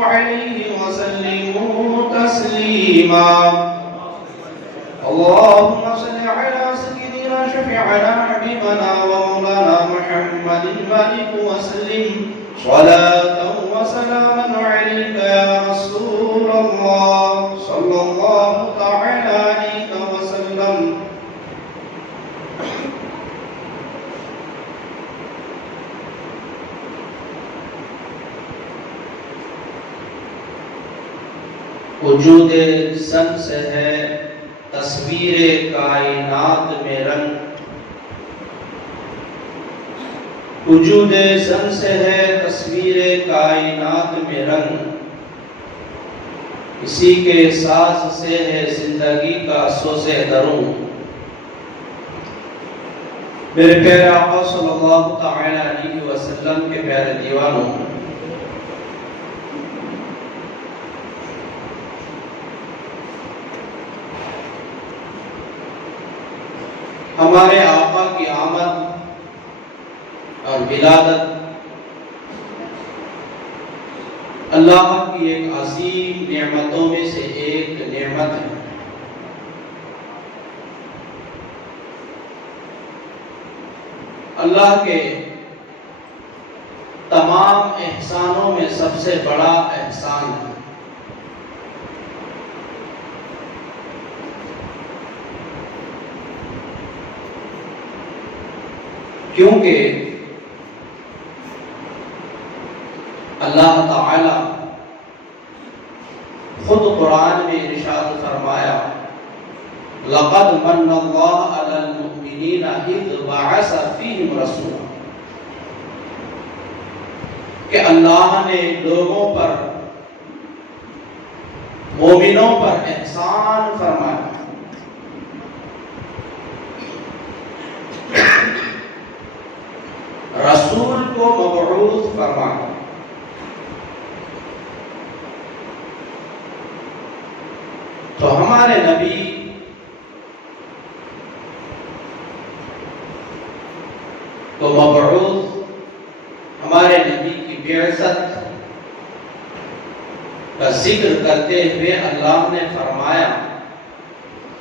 صلوا عليه وسلموا تسليما اللهم صل على سيدنا شفيعنا حبيبنا ومولانا محمد الملك وسلم صلاة وسلاما عليك يا رسول الله صلى الله تعالى عليك وسلم وجود سن سے ہے تصویر کائنات میں رنگ وجود سن سے ہے تصویر کائنات میں رنگ اسی کے ساز سے ہے زندگی کا سوز دروں میرے پیارے آقا صلی اللہ تعالی علیہ وسلم کے پیارے دیوانوں ہمارے آقا کی آمد اور ولادت اللہ کی ایک عظیم نعمتوں میں سے ایک نعمت ہے اللہ کے تمام احسانوں میں سب سے بڑا احسان ہے کیونکہ اللہ تعالی خود قرآن میں ارشاد فرمایا لَقَدْ مَنَّ اللَّهُ عَلَى الْمُؤْمِنِينَ إِذْ بَعَثَ فِيهِمْ رَسُولًا کہ اللہ نے لوگوں پر مومنوں پر احسان فرمایا رسول کو مبعوث فرمایا تو ہمارے نبی کو مبعوث ہمارے نبی کی بعثت کا ذکر کرتے ہوئے اللہ نے فرمایا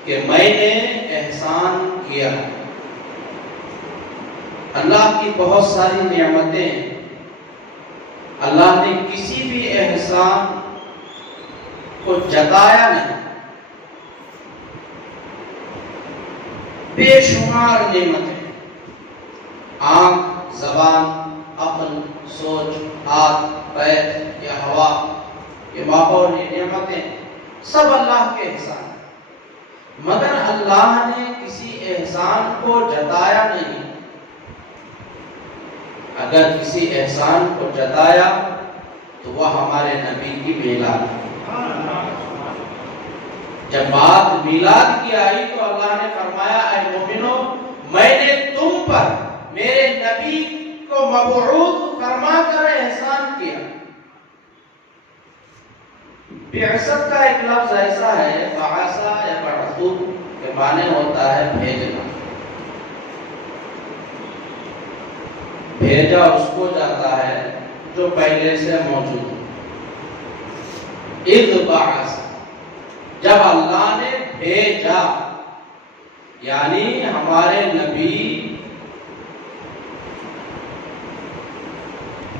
کہ میں نے احسان کیا اللہ کی بہت ساری نعمتیں اللہ نے کسی بھی احسان کو جتایا نہیں بے شمار نعمتیں آنکھ زبان عقل سوچ ہاتھ پیر یا ہوا یہ ماحول یہ نعمتیں سب اللہ کے احسان مگر اللہ نے کسی احسان کو جتایا نہیں اگر کسی احسان کو جتایا تو وہ ہمارے نبی کی میلاد جب بات میلاد کی آئی تو اللہ نے فرمایا اے مومنو میں نے تم پر میرے نبی کو مبعوث فرما کر احسان کیا بعثت کا ایک لفظ ایسا ہے بعثا یا بعثو کے معنی ہوتا ہے بھیجنا بھیجا اس کو جاتا ہے جو پہلے سے موجود ہے اذ بعث جب اللہ نے بھیجا یعنی ہمارے نبی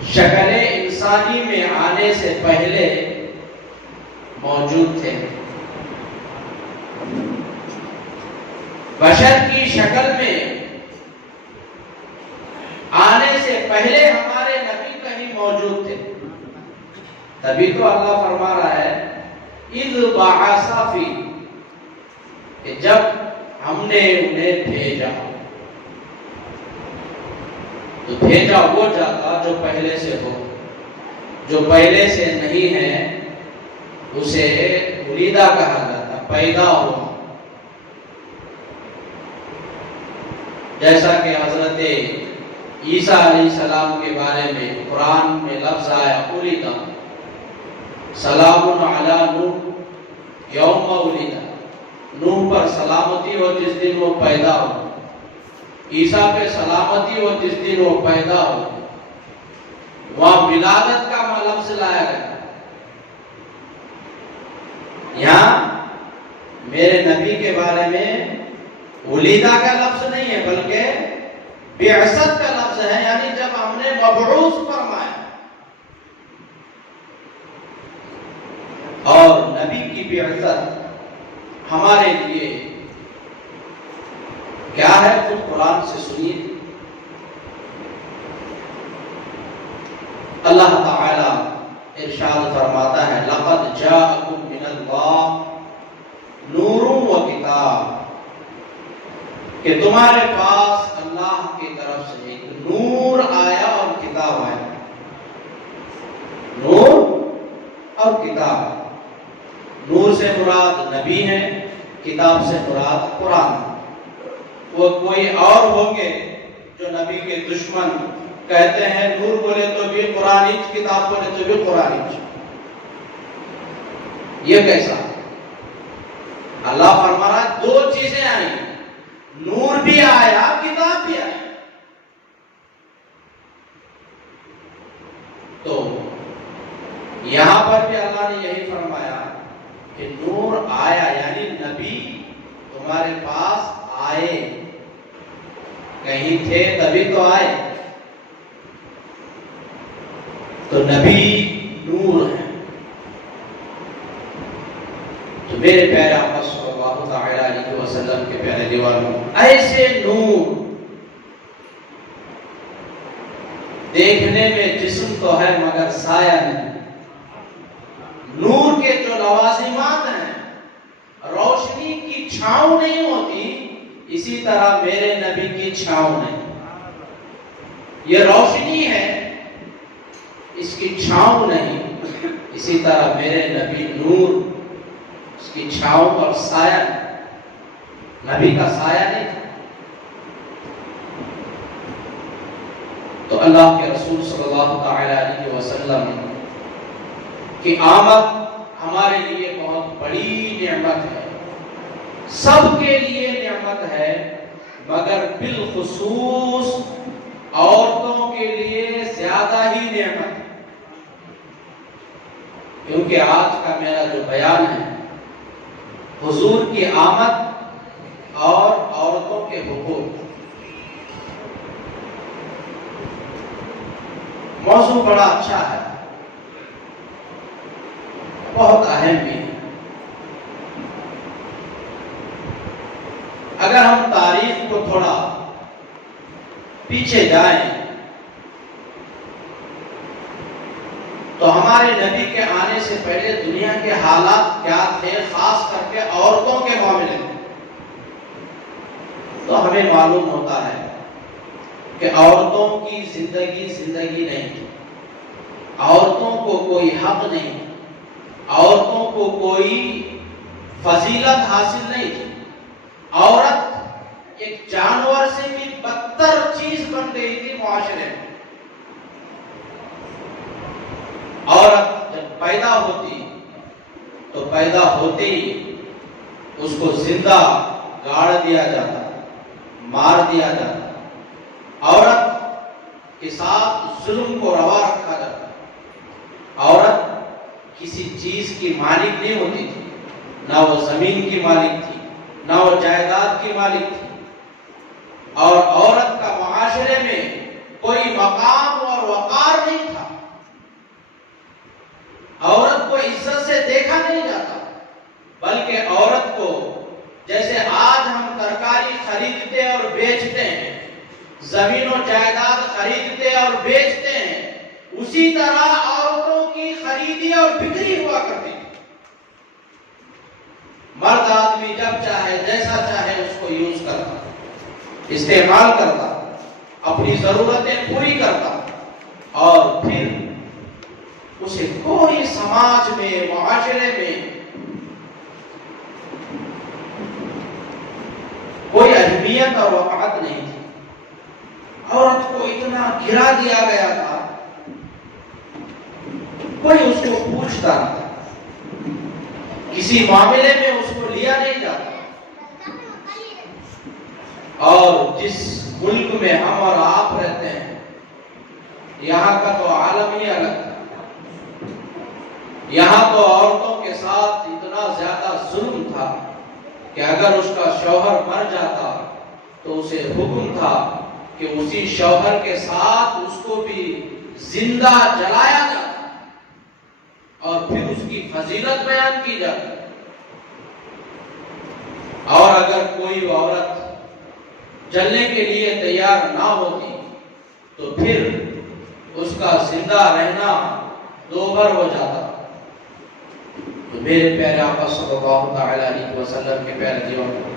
شکل انسانی میں آنے سے پہلے موجود تھے بشر کی شکل میں آنے سے پہلے ہمارے نبی کہیں موجود تھے تبھی تو اللہ فرما رہا ہے اذ بعث فی کہ جب ہم نے انہیں بھیجا تو بھیجا وہ جاتا جو پہلے سے ہو جو پہلے سے نہیں ہے اسے ولیدہ کہا جاتا پیدا ہوا جیسا کہ حضرت عیسیٰ علیہ السلام کے بارے میں قرآن میں لفظ آیا ولیدہ سلام علی نوح یوم ولیدہ نوح پر سلامتی ہو جس دن وہ پیدا ہو عیسیٰ پہ سلامتی ہو جس دن وہ پیدا ہو وہاں ولادت کا لفظ لایا گیا یہاں میرے نبی کے بارے میں ولیدہ کا لفظ نہیں ہے بلکہ بعثت کا لفظ ہے، یعنی جب ہم نے مبعوث فرمایا. اور نبی کی بعثت ہمارے لیے کیا ہے خود قرآن سے سنیے. اللہ تعالی ارشاد فرماتا ہے لقد جاءکم من اللہ نور و کتاب، کہ تمہارے پاس اللہ کی طرف سے ایک نور آیا اور کتاب آیا. نور اور کتاب، نور سے مراد نبی ہے، کتاب سے مراد قرآن. وہ کوئی اور ہوں گے جو نبی کے دشمن کہتے ہیں نور بولے تو بھی قرآن، کتاب بولے تو بھی قرآن. یہ کیسا؟ اللہ فرما رہا ہے دو چیزیں آئی، نور بھی آیا کتاب بھی آیا. تو یہاں پر بھی اللہ نے یہی فرمایا کہ نور آیا، یعنی نبی تمہارے پاس آئے، کہیں تھے تبھی تو آئے. تو نبی نور ہے. تو میرے پیارے آقا صلی اللہ تعالی علیہ وسلم کے پیارے دیوانوں، ایسے نور دیکھنے میں جسم تو ہے مگر سایہ نہیں. نور کے جو لوازمات ہیں، روشنی کی چھاؤں نہیں ہوتی، اسی طرح میرے نبی کی چھاؤں نہیں. یہ روشنی ہے، اس کی چھاؤں نہیں. اسی طرح میرے نبی نور، اس کی چھاؤں اور سایہ نہیں. نبی کا سایہ نہیں تھا. تو اللہ کے رسول صلی اللہ تعالی علیہ وسلم کی آمد ہمارے لیے بہت بڑی نعمت ہے، سب کے لیے نعمت ہے، مگر بالخصوص عورتوں کے لیے زیادہ ہی نعمت ہے. کیونکہ آج کا میرا جو بیان ہے حضور کی آمد اور عورتوں کے حقوق، موضوع بڑا اچھا ہے، بہت اہم بھی ہے. اگر ہم تاریخ کو تھوڑا پیچھے جائیں تو ہمارے نبی کے آنے سے پہلے دنیا کے حالات کیا تھے، خاص کر کے عورتوں کے معاملے میں. تو ہمیں معلوم ہوتا ہے کہ عورتوں کی زندگی نہیں تھی. عورتوں کو کوئی حق نہیں، عورتوں کو کوئی فضیلت حاصل نہیں تھی. عورت ایک جانور سے بھی بدتر چیز بن گئی تھی معاشرے میں. عورت جب پیدا ہوتی تو پیدا ہوتے ہی اس کو زندہ گاڑ دیا جاتا، مار دیا جاتا. عورت کے ساتھ ظلم کو روا رکھا جاتا. عورت کسی چیز کی مالک نہیں ہوتی تھی، نہ وہ زمین کی مالک تھی، نہ وہ جائیداد کی مالک تھی. اور عورت کا معاشرے میں کوئی مقام اور وقار نہیں تھا. عورت کو عزت سے دیکھا نہیں جاتا، بلکہ عورت کو جیسے آج ہم ترکاری خریدتے اور بیچتے ہیں، زمین و جائیداد خریدتے اور بیچتے ہیں، اسی طرح عورتوں کی خریدی اور بکری ہوا کرتی تھی. مرد آدمی جب چاہے جیسا چاہے اس کو یوز کرتا، استعمال کرتا، اپنی ضرورتیں پوری کرتا، اور پھر اسے کوئی سماج میں، معاشرے میں کوئی اہمیت اور وقعت نہیں تھی. عورت کو اتنا گرا دیا گیا تھا، کوئی اس کو پوچھتا نہ تھا، کسی معاملے میں اس کو لیا نہیں جاتا. اور جس ملک میں ہم اور آپ رہتے ہیں، یہاں کا تو عالم ہی الگ تھا. یہاں تو عورتوں کے ساتھ اتنا زیادہ کہ اگر اس کا شوہر مر جاتا تو اسے حکم تھا کہ اسی شوہر کے ساتھ اس کو بھی زندہ جلایا جاتا اور پھر اس کی فضیلت بیان کی جاتی. اور اگر کوئی عورت جلنے کے لیے تیار نہ ہوتی تو پھر اس کا زندہ رہنا دوبھر ہو جاتا. تو میرے پیارے آقا صلی اللہ تعالی علیہ وسلم کے پیارے دیوانوں،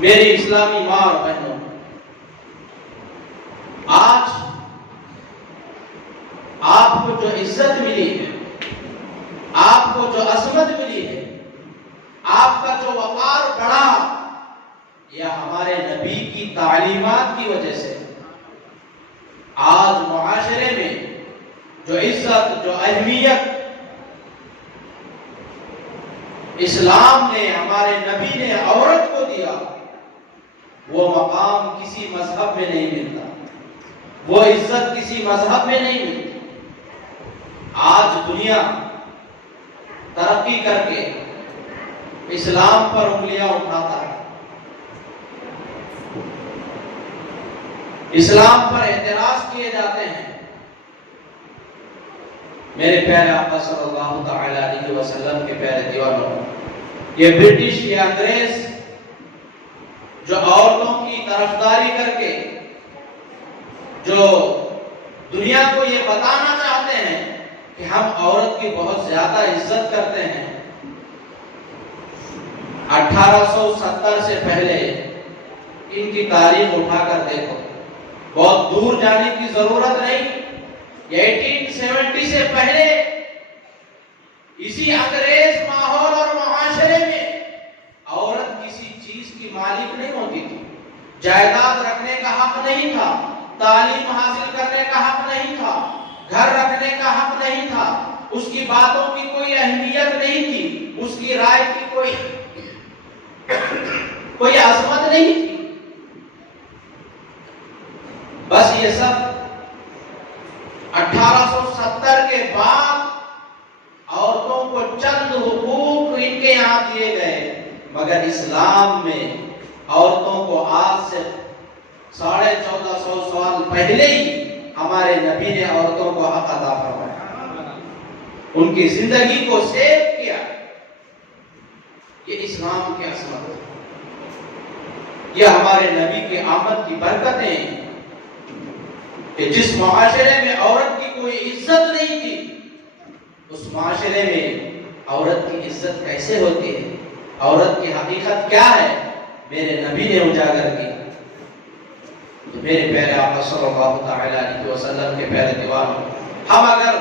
میری اسلامی ماں اور بہنوں، آج آپ کو جو عزت ملی ہے، آپ کو جو عظمت ملی ہے، آپ کا جو وقار بڑھا، یہ ہمارے نبی کی تعلیمات کی وجہ سے. آج معاشرے میں جو عزت، جو اہمیت اسلام نے، ہمارے نبی نے عورت کو دیا، وہ مقام کسی مذہب میں نہیں ملتا، وہ عزت کسی مذہب میں نہیں ملتی. آج دنیا ترقی کر کے اسلام پر انگلیاں اٹھاتا ہے، اسلام پر اعتراض کیے جاتے ہیں. میرے پیارے آقا صلی اللہ تعالی علیہ وسلم کے پیارے دیوانوں، یہ برٹش، یہ انگریز جو عورتوں کی طرفداری کر کے جو دنیا کو یہ بتانا چاہتے ہیں کہ ہم عورت کی بہت زیادہ عزت کرتے ہیں، 1870 سے پہلے ان کی تاریخ اٹھا کر دیکھو، بہت دور جانے کی ضرورت نہیں. 1870 سے پہلے اسی انگریز ماحول اور معاشرے میں عورت کسی چیز کی مالک نہیں ہوتی تھی، جائیداد رکھنے کا حق نہیں تھا، تعلیم حاصل کرنے کا حق نہیں تھا، گھر رکھنے کا حق نہیں تھا، اس کی باتوں کی کوئی اہمیت نہیں تھی، اس کی رائے کی کوئی عظمت نہیں تھی. بس یہ سب 1870 کے بعد عورتوں کو چند حقوق ان کے یہاں دیے گئے، مگر اسلام میں عورتوں کو آج سے 1450 سال پہلے ہی ہمارے نبی نے عورتوں کو حق عطا فرمایا، ان کی زندگی کو سیو کیا. یہ اسلام کی عظمت ہے، یہ ہمارے نبی کی آمد کی برکتیں ہیں کہ جس معاشرے میں عورت کی کوئی عزت نہیں تھی، اس معاشرے میں عورت کی عزت کیسے ہوتی ہے، عورت کی حقیقت کیا ہے، میرے نبی نے اجاگر کی. تو میرے پیارے آقا صلی اللہ تعالی علیہ وسلم کے پیارے دیوانوں، ہم اگر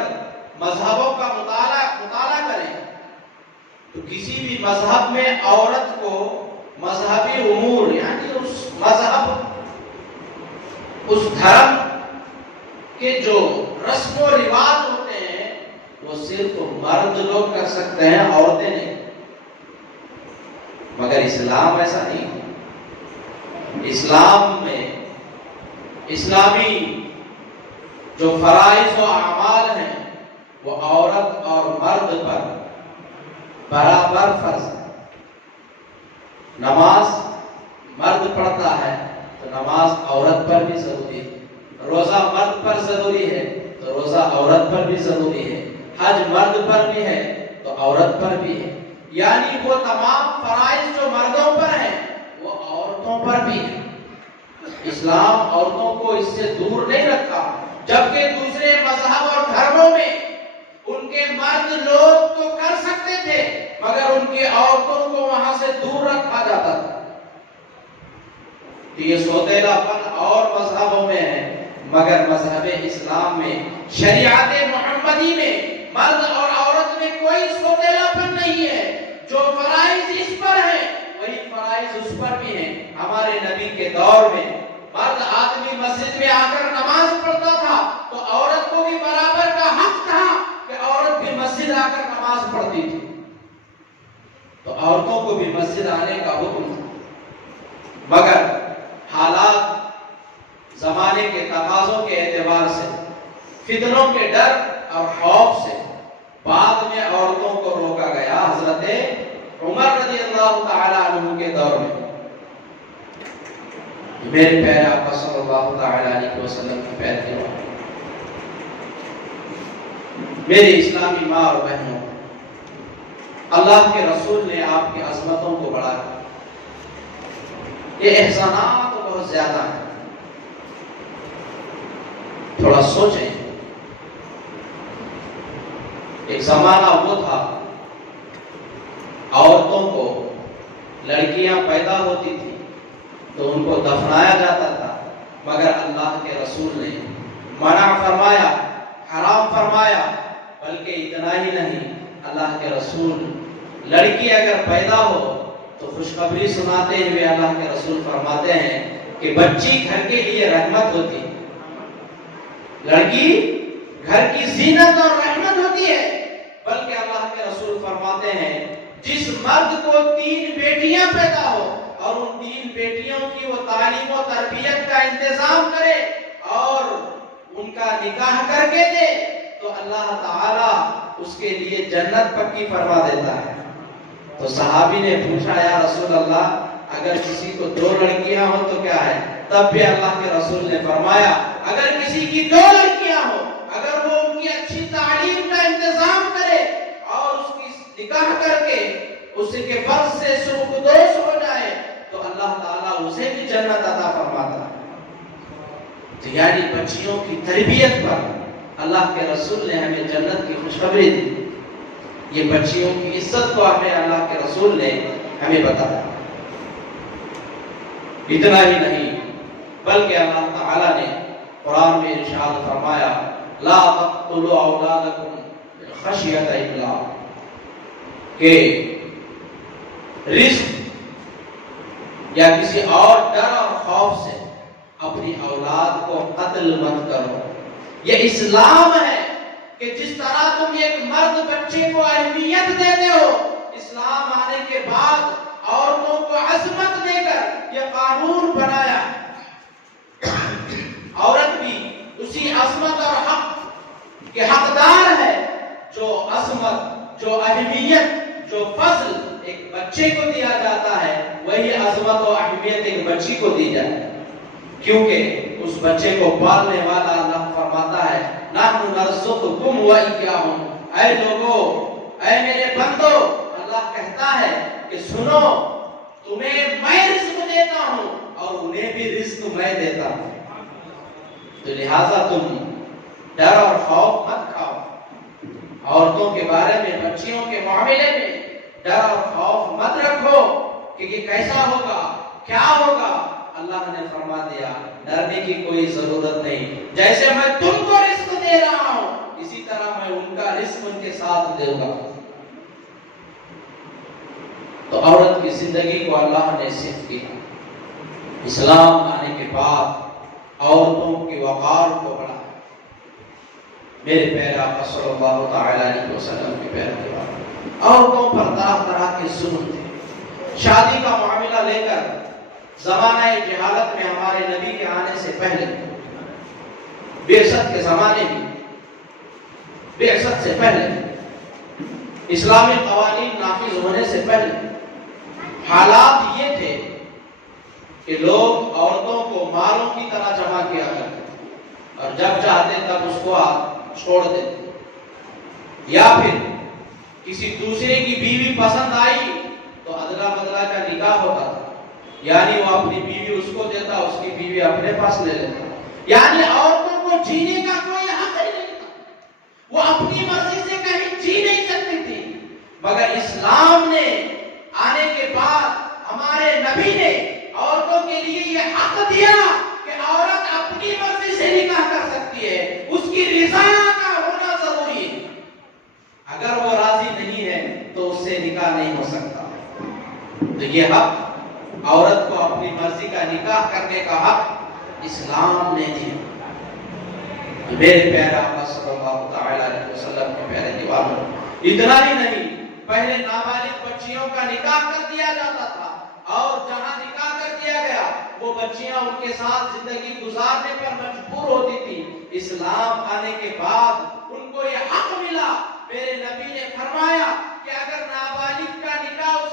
مذہبوں کا مطالعہ کریں تو کسی بھی مذہب میں عورت کو مذہبی امور، یعنی اس مذہب، اس دھرم کے جو رسم و رواج ہوتے ہیں وہ صرف مرد لوگ کر سکتے ہیں، عورتیں نہیں. مگر اسلام ایسا نہیں. اسلام میں اسلامی جو فرائض و اعمال ہیں وہ عورت اور مرد پر برابر فرض ہے. نماز مرد پڑھتا ہے تو نماز عورت پر بھی ضروری ہے، روزہ مرد پر ضروری ہے تو روزہ عورت پر بھی ضروری ہے، حج مرد پر بھی ہے تو عورت پر بھی ہے. یعنی وہ تمام فرائض جو مردوں پر ہیں وہ عورتوں پر بھی ہے. اسلام عورتوں کو اس سے دور نہیں رکھا، جبکہ دوسرے مذہب اور دھرموں میں ان کے مرد لوگ تو کر سکتے تھے مگر ان کی عورتوں کو وہاں سے دور رکھا جاتا تھا. یہ سوتیلا پن اور مذہبوں میں ہے، مگر مذہب اسلام میں، شریعت محمدی میں مرد اور عورت میں کوئی سوتیلا پن نہیں ہے. جو فرائض اس پر ہیں وہی فرائض اس پر بھی ہیں. ہمارے نبی کے دور میں مرد آدمی مسجد میں آ کر نماز پڑھتا تھا تو عورت کو بھی برابر کا حق تھا کہ عورت بھی مسجد آ کر نماز پڑھتی تھی، تو عورتوں کو بھی مسجد آنے کا حکم تھا. مگر حالات زمانے کے تقاضوں کے اعتبار سے، فتنوں کے ڈر اور خوف سے بعد میں عورتوں کو روکا گیا. حضرت عمر رضی اللہ تعالی عنہ کے دور میں میرے پیارے آقا صلی اللہ تعالی علیہ وسلم کی پیروی والے میرے اسلامی ماں اور بہنوں، اللہ کے رسول نے آپ کی عظمتوں کو بڑھایا۔ یہ احسانات بہت زیادہ ہیں، تھوڑا سوچیں۔ ایک زمانہ وہ تھا عورتوں کو لڑکیاں پیدا ہوتی تھی تو ان کو دفنایا جاتا تھا، مگر اللہ کے رسول نے منع فرمایا، حرام فرمایا۔ بلکہ اتنا ہی نہیں، اللہ کے رسول لڑکی اگر پیدا ہو تو خوشخبری سناتے ہوئے اللہ کے رسول فرماتے ہیں کہ بچی گھر کے لیے رحمت ہوتی ہے، لڑکی گھر کی زینت اور رحمت ہوتی ہے۔ بلکہ اللہ کے رسول فرماتے ہیں جس مرد کو 3 بیٹیاں پیدا ہو اور ان 3 بیٹیوں کی وہ تعلیم و تربیت کا انتظام کرے اور ان کا نکاح کر کے دے تو اللہ تعالیٰ اس کے لیے جنت پکی فرما دیتا ہے۔ تو صحابی نے پوچھا یا رسول اللہ اگر کسی کو 2 لڑکیاں ہو تو کیا ہے؟ تب بھی اللہ کے رسول نے فرمایا اگر کسی کی 2 لڑکیاں ہو، اگر وہ ان کی اچھی تعلیم کا انتظام کرے اور اس کی نکاح کر کے اس کے فرض سے سرخدوش ہو جائے تو اللہ تعالیٰ اسے بھی جنت عطا فرماتا ہے۔ تو یعنی بچیوں کی تربیت پر اللہ کے رسول نے ہمیں جنت کی خوشخبری دی۔ یہ بچیوں کی عزت کو ہمیں اللہ کے رسول نے ہمیں بتایا۔ اتنا ہی نہیں بلکہ اللہ تعالیٰ نے قرآن میں ارشاد فرمایا لا تقتلوا اولادکم خشیۃ املاق، کہ رزق یا کسی اور ڈر اور خوف سے اپنی اولاد کو قتل مت کرو۔ یہ اسلام ہے کہ جس طرح تم ایک مرد بچے کو اہمیت دیتے ہو، اسلام آنے کے بعد عورتوں کو عظمت دے کر یہ قانون بنایا۔ عورت بھی اسی عظمت اور حق کے حقدار ہے جو عظمت، جو اہمیت، جو فضل ایک بچے کو دیا جاتا ہے وہی عظمت و اہمیت ایک بچی کو دی جائے، کیونکہ اس بچے کو پالنے والا اللہ فرماتا ہے نحن نرزقکم وإیاہم، اے لوگو، اے میرے بندو، اللہ کہتا ہے کہ سنو تمہیں میں رزق دیتا ہوں اور انہیں بھی رزق میں دیتا ہوں، تو لہٰذا تم ڈر اور خوف مت کھاؤ۔ عورتوں کے بارے میں، بچیوں کے معاملے میں ڈر اور خوف مت رکھو کہ یہ کیسا ہوگا، کیا ہوگا۔ اللہ نے فرما دیا ڈرنے کی کوئی ضرورت نہیں، جیسے میں تم کو رزق دے رہا ہوں اسی طرح میں ان کا رزق ان کے ساتھ دوں گا۔ تو عورت کی زندگی کو اللہ نے صرف کیا۔ اسلام آنے کے بعد عورتوں کی وقار کو بڑھایا۔ میرے پیارے آقا صلی اللہ تعالی علیہ وسلم کے پیروی والے، عورتوں پر طرح طرح کے ظلم تھے۔ شادی کا معاملہ لے کر زمانہ جہالت میں ہمارے نبی کے آنے سے پہلے، بعثت کے زمانے میں، بعثت سے پہلے، اسلامی قوانین نافذ ہونے سے پہلے حالات یہ تھے کہ لوگ عورتوں کو مالوں کی طرح جمع کیا کرتے اور جب چاہتے تب اس کو چھوڑ دیتے، یا پھر کسی دوسرے کی بیوی پسند آئی تو ادلا بدلا کا نکاح ہوتا تھا، یعنی وہ اپنی بیوی اس کو دیتا، اس کی بیوی اپنے پاس لے لیتا، یعنی عورتوں کو جینے کا کوئی حق ہی نہیں تھا، وہ اپنی مرضی سے کہیں جی نہیں سکتی تھی۔ مگر اسلام نے آنے کے بعد ہمارے نبی نے عورتوں کے لیے یہ حق دیا کہ عورت اپنی مرضی سے نکاح کر سکتی ہے، اس کی رضا کا ہونا ضروری ہے، اگر وہ راضی نہیں ہے تو اس سے نکاح نہیں ہو سکتا۔ تو یہ حق عورت کو اپنی مرضی کا نکاح کرنے کا حق اسلام نے دیا۔ میرے پیارے آقا صلی اللہ تعالی علیہ وسلم کے پیارے دیوانوں، اتنا ہی نہیں، پہلے نابالغ بچیوں کا نکاح کر دیا جاتا تھا اور جہاں نکاح کر دیا گیا وہ بچیاں ان کے ساتھ زندگی گزارنے پر مجبور ہوتی تھی۔ اسلام آنے کے بعد ان کو یہ حق ملا، میرے نبی نے فرمایا کہ اگر نابالغ کا نکاح اس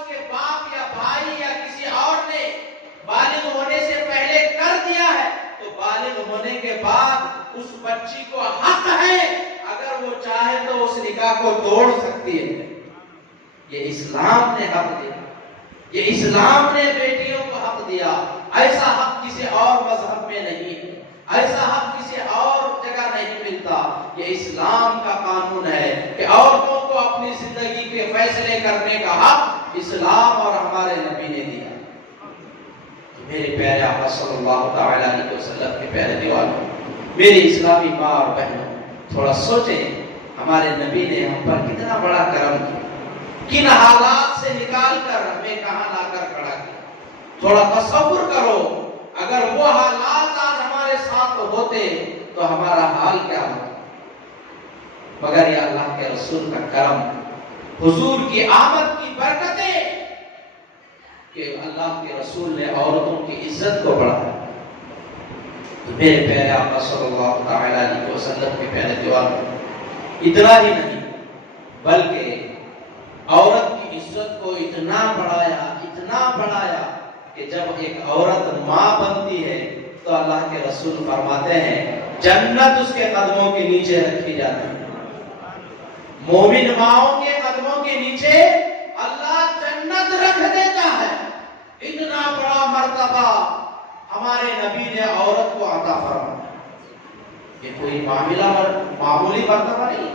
بچی کو حق ہے، اگر وہ چاہے تو اس نکاح کو توڑ سکتی ہے۔ یہ اسلام نے حق دیا، یہ اسلام نے بیٹیوں کو حق دیا۔ ایسا حق کسی اور مذہب میں نہیں ہے، ایسا حق کسی اور جگہ نہیں ملتا۔ یہ اسلام کا قانون ہے کہ عورتوں کو اپنی زندگی کے فیصلے کرنے کا حق اسلام اور ہمارے نبی نے دیا۔ میرے پیارے آقا صلی اللہ تعالی علیہ وسلم کے پیارے دیوانوں، میری اسلامی ماں اور بہنوں، تھوڑا سوچیں ہمارے نبی نے ہم پر کتنا بڑا کرم کیا، کن حالات سے نکال کر ہمیں کہاں لا کر کھڑا کیا۔ تھوڑا تصور کرو، اگر وہ حالات آج ہمارے ساتھ ہوتے تو ہمارا حال کیا ہوتا۔ مگر یہ اللہ کے رسول کا کرم، حضور کی آمد کی برکتیں کہ اللہ کے رسول نے عورتوں کی عزت کو بڑھایا۔ تو میرے پیارے آقا صلی اللہ تعالی علیہ وسلم کے پیارے دیوانوں، اتنا ہی نہیں بلکہ عورت کی عزت کو اتنا بڑھایا کہ جب ایک عورت ماں بنتی ہے تو اللہ کے رسول فرماتے ہیں جنت اس کے قدموں کے نیچے رکھی جاتی ہے۔ مومن ماؤں کے قدموں کے نیچے اللہ جنت رکھ دیتا ہے۔ اتنا بڑا مرتبہ ہمارے نبی نے عورت کو عطا فرمایا۔ یہ کوئی معمولی مرتبہ نہیں،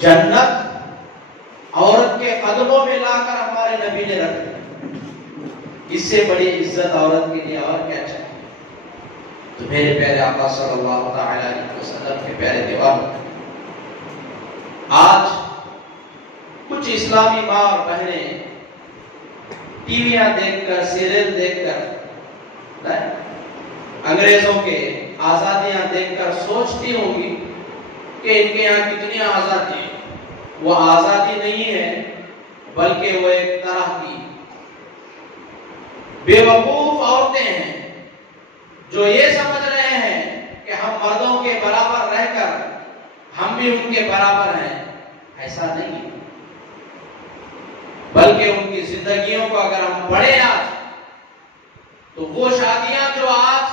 جنت عورت کے قدموں میں لا کر ہمارے نبی نے رکھ دی۔ اس سے بڑی عزت عورت کے لیے اور کیا چاہیے۔ تو میرے پیارے آقا صلی اللہ تعالی علیہ وسلم کے پیارے دیوانوں، آج کچھ اسلامی ماں اور بہنیں ٹی ویاں دیکھ کر، سیریل دیکھ کر، انگریزوں کے آزادیاں دیکھ کر سوچتی ہوں گی کہ ان کے یہاں کتنی آزادی ہے۔ وہ آزادی نہیں ہے بلکہ وہ ایک طرح کی بیوقوف عورتیں ہیں جو یہ سمجھ رہے ہیں کہ ہم مردوں کے برابر رہ کر ہم بھی ان کے برابر ہیں۔ ایسا نہیں، بلکہ ان کی زندگیوں کو اگر ہم پڑھیں آج تو وہ شادیاں جو آج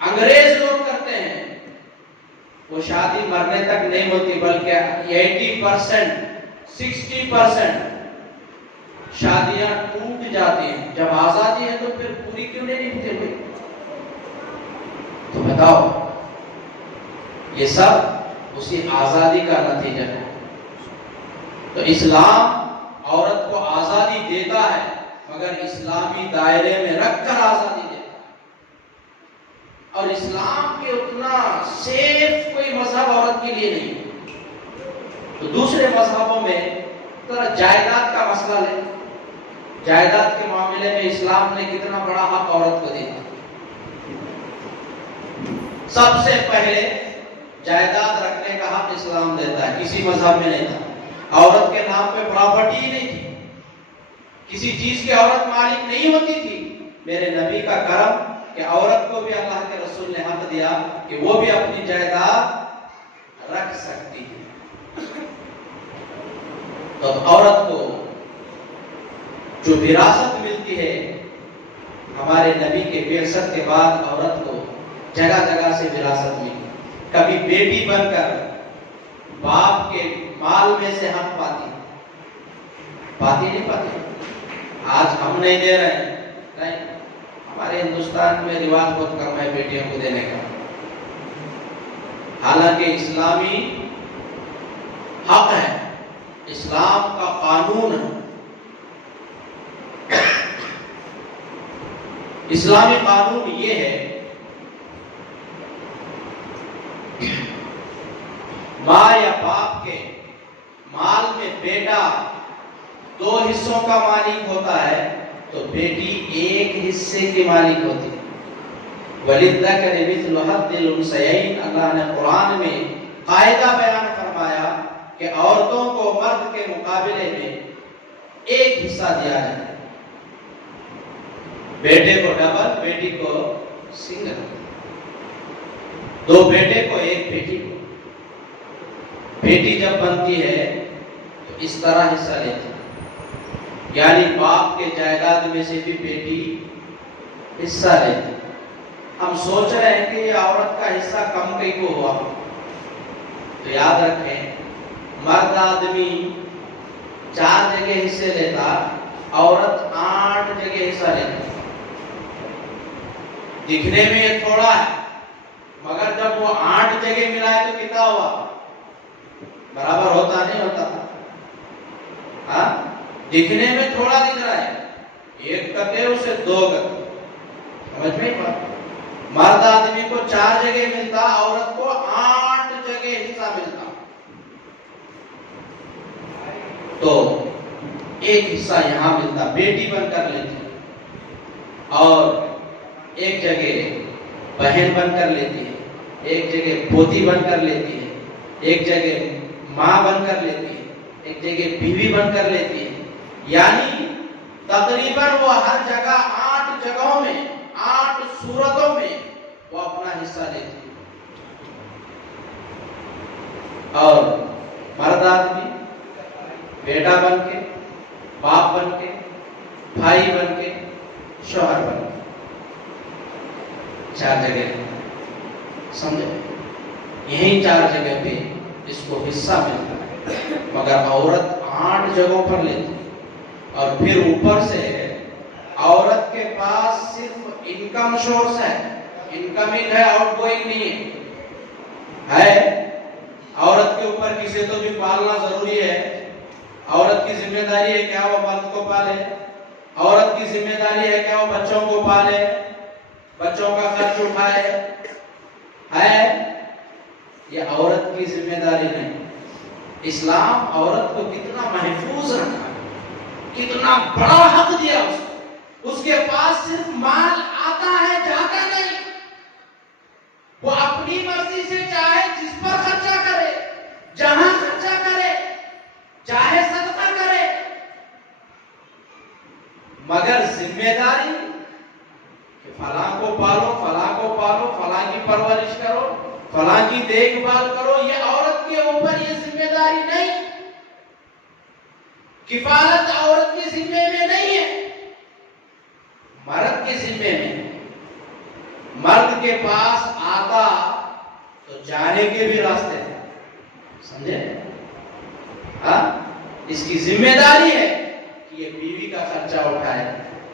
انگریز لوگ کرتے ہیں وہ شادی مرنے تک نہیں ہوتی، بلکہ 80%، 60% شادیاں ٹوٹ جاتی ہیں۔ جب آزادی ہے تو پھر پوری کیوں نہیں نکلتے ہوئے؟ تو بتاؤ، یہ سب اسی آزادی کا نتیجہ ہے۔ تو اسلام عورت کو آزادی دیتا ہے مگر اسلامی دائرے میں رکھ کر آزادی دیتا ہے۔ اور اسلام کے اتنا سیف کوئی مذہب عورت کے لیے نہیں۔ تو دوسرے مذہبوں میں ذرا جائیداد کا مسئلہ لیں، جائیداد کے معاملے میں اسلام نے کتنا بڑا حق عورت کو دیا۔ سب سے پہلے جائیداد رکھنے کا حق اسلام دیتا ہے، کسی مذہب میں نہیں تھا۔ عورت کے نام پہ پراپرٹی ہی نہیں تھی، کسی چیز کی عورت مالک نہیں ہوتی تھی۔ میرے نبی کا کرم کہ عورت کو بھی اللہ کے رسول نے حق دیا کہ وہ بھی اپنی جائیداد رکھ سکتی ہے۔ تو عورت کو جو وراثت ملتی ہے، ہمارے نبی کے بعثت کے بعد عورت کو جگہ جگہ سے وراثت ملی۔ کبھی بیٹی بن کر باپ کے مال میں سے حق پاتی نہیں پاتی۔ آج ہم نہیں دے رہے ہیں، نہیں، ہمارے ہندوستان میں رواج بہت کم ہے بیٹیوں کو دینے کا، حالانکہ اسلامی حق ہے، اسلام کا قانون ہے۔ اسلامی قانون یہ ہے ماں یا باپ کے مال میں بیٹا 2 حصوں کا مالک ہوتا ہے تو بیٹی 1 حصے کی مالک ہوتی ہے۔ وَلِلذَّكَرِ مِثْلُ حَظِّ الْأُنثَيَيْنِ، اللہ نے قرآن میں قاعدہ بیان فرمایا کہ عورتوں کو مرد کے مقابلے میں 1 حصہ دیا جائے، بیٹے کو ڈبل، بیٹی کو سنگل، 2 بیٹے کو 1 بیٹی کو۔ بیٹی جب بنتی ہے تو اس طرح حصہ لیتی ہے، یعنی باپ کے جائیداد میں سے بھی بیٹی حصہ لیتی ہے۔ ہم سوچ رہے ہیں کہ یہ عورت کا حصہ کم کئی کو ہوا، تو یاد رکھیں مرد آدمی 4 جگہ حصے لیتا، عورت 8 جگہ حصہ لیتی۔ دکھنے میں یہ تھوڑا ہے، مگر جب وہ 8 جگہ ملائے تو کتنا ہوا؟ برابر ہوتا نہیں ہوتا؟ ہاں، دکھنے میں تھوڑا دکھ رہا ہے، 1 قطعے اسے 2 قطعے، سمجھ میں بات؟ مرد آدمی کو 4 جگہ ملتا، عورت کو 8 جگہ حصہ ملتا، تو ایک حصہ یہاں ملتا، بیٹی بن کر لیتی، اور ایک جگہ بہن بن کر لیتی ہے، ایک جگہ پوتی بن کر لیتی ہے، ایک جگہ ماں بن کر لیتی ہے، ایک جگہ بیوی بن کر لیتی ہے، یعنی تقریباً وہ ہر جگہ 8 جگہوں میں 8 صورتوں میں وہ اپنا حصہ لیتی ہے۔ اور مرد آدمی بیٹا بن کے، باپ بن کے، بھائی بن کے، شوہر بن کے 4 جگہ، سمجھے؟ یہیں 4 جگہ پہ اس کو حصہ ملتا ہے، مگر عورت 8 جگہوں پر لیتی ہے۔ اور پھر اوپر سے عورت کے پاس صرف انکم سورس ہے، انکمنگ ہے، آؤٹ گوئنگ نہیں ہے۔ عورت کے اوپر کسی تو بھی پالنا ضروری ہے، عورت کی ذمہ داری ہے کیا وہ مرد کو پالے، عورت کی ذمہ داری ہے کیا وہ بچوں کو پالے، بچوں کا خرچ اٹھائے، ہے؟ یہ عورت کی ذمہ داری نہیں۔ اسلام عورت کو کتنا محفوظ رکھا، کتنا بڑا حق دیا اس کے پاس صرف مال آتا ہے جاتا نہیں، وہ اپنی مرضی سے چاہے جس پر خرچہ کرے، جہاں خرچہ کرے، چاہے صدقہ کرے، مگر ذمہ داری کہ فلاں کو پالو، فلاں کو پالو، فلاں کی پرورش کرو، فلاں کی دیکھ بھال کرو، یہ عورت کے اوپر یہ ذمہ داری نہیں، کفالت عورت کے ذمے میں نہیں ہے، مرد کے ذمے میں۔ مرد کے پاس آتا تو جانے کے بھی راستے ہیں، سمجھے؟ ہاں، اس کی ذمہ داری ہے کہ یہ بیوی کا خرچہ اٹھائے،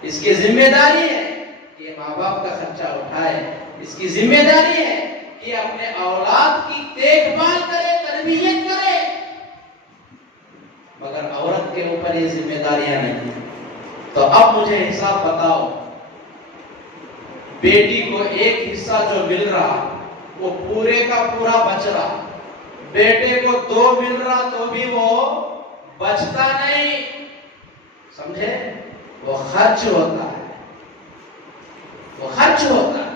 اس کی ذمہ داری ہے کہ یہ ماں باپ کا خرچہ اٹھائے، اس کی ذمہ داری ہے کہ اپنے اولاد کی دیکھ بھال کرے، تربیت کرے، مگر عورت کے اوپر یہ ذمہ داریاں نہیں ہیں۔ تو اب مجھے حساب بتاؤ، بیٹی کو ایک حصہ جو مل رہا وہ پورے کا پورا بچ رہا، بیٹے کو 2 مل رہا تو بھی وہ بچتا نہیں، سمجھے؟ وہ خرچ ہوتا ہے، وہ خرچ ہوتا ہے۔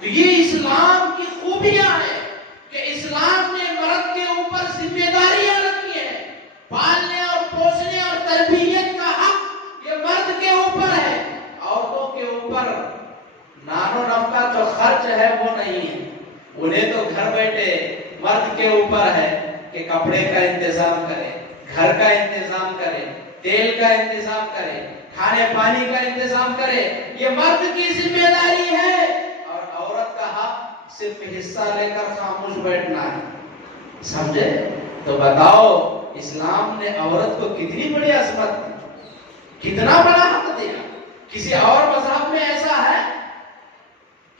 تو یہ اسلام کی خوبیاں ہیں کہ اسلام نے مرد کے اوپر ذمہ داریاں رکھی ہیں، پالنے اور پوسنے اور تربیت کا حق یہ مرد کے اوپر ہے، عورتوں کے اوپر نان و نفقہ جو خرچ ہے وہ نہیں ہے، انہیں تو گھر بیٹھے مرد کے اوپر ہے کہ کپڑے کا انتظام کرے، گھر کا انتظام کرے، تیل کا انتظام کرے، کھانے پانی کا انتظام کرے، یہ مرد کی ذمہ داری ہے، اور عورت کا حق صرف حصہ لے کر خاموش بیٹھنا ہے، سمجھے؟ تو بتاؤ اسلام نے عورت کو کتنی بڑی عظمت دی، کتنا بڑا حق دیا۔ کسی اور مذہب میں ایسا ہے؟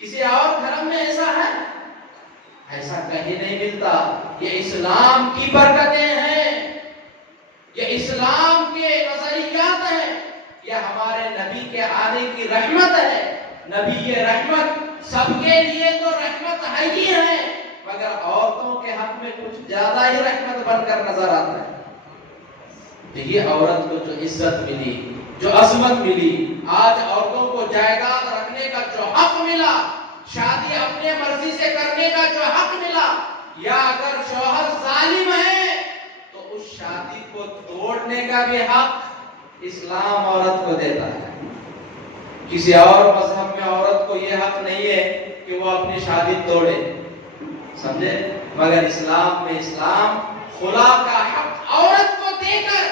کسی اور دھرم میں ایسا ہے؟ ایسا کہیں نہیں ملتا۔ یہ اسلام کی برکتیں ہیں، یہ اسلام کے نظریات ہیں، یہ ہمارے نبی کے آنے کی رحمت ہے۔ نبی یہ رحمت سب کے لیے تو رحمت ہے ہی ہے، مگر عورتوں کے حق میں کچھ زیادہ ہی رحمت بن کر نظر آتا ہے۔ یہ عورت کو جو عزت ملی، جو عظمت ملی، آج عورتوں کو جائیداد رکھنے کا جو حق ملا، شادی اپنے مرضی سے کرنے کا جو حق ملا، یا اگر شوہر ظالم ہے تو اس شادی کو توڑنے کا بھی حق اسلام عورت کو دیتا ہے۔ کسی اور مذہب میں عورت کو یہ حق نہیں ہے کہ وہ اپنی شادی توڑے، سمجھے؟ مگر اسلام میں اسلام خلا کا حق عورت کو دے کر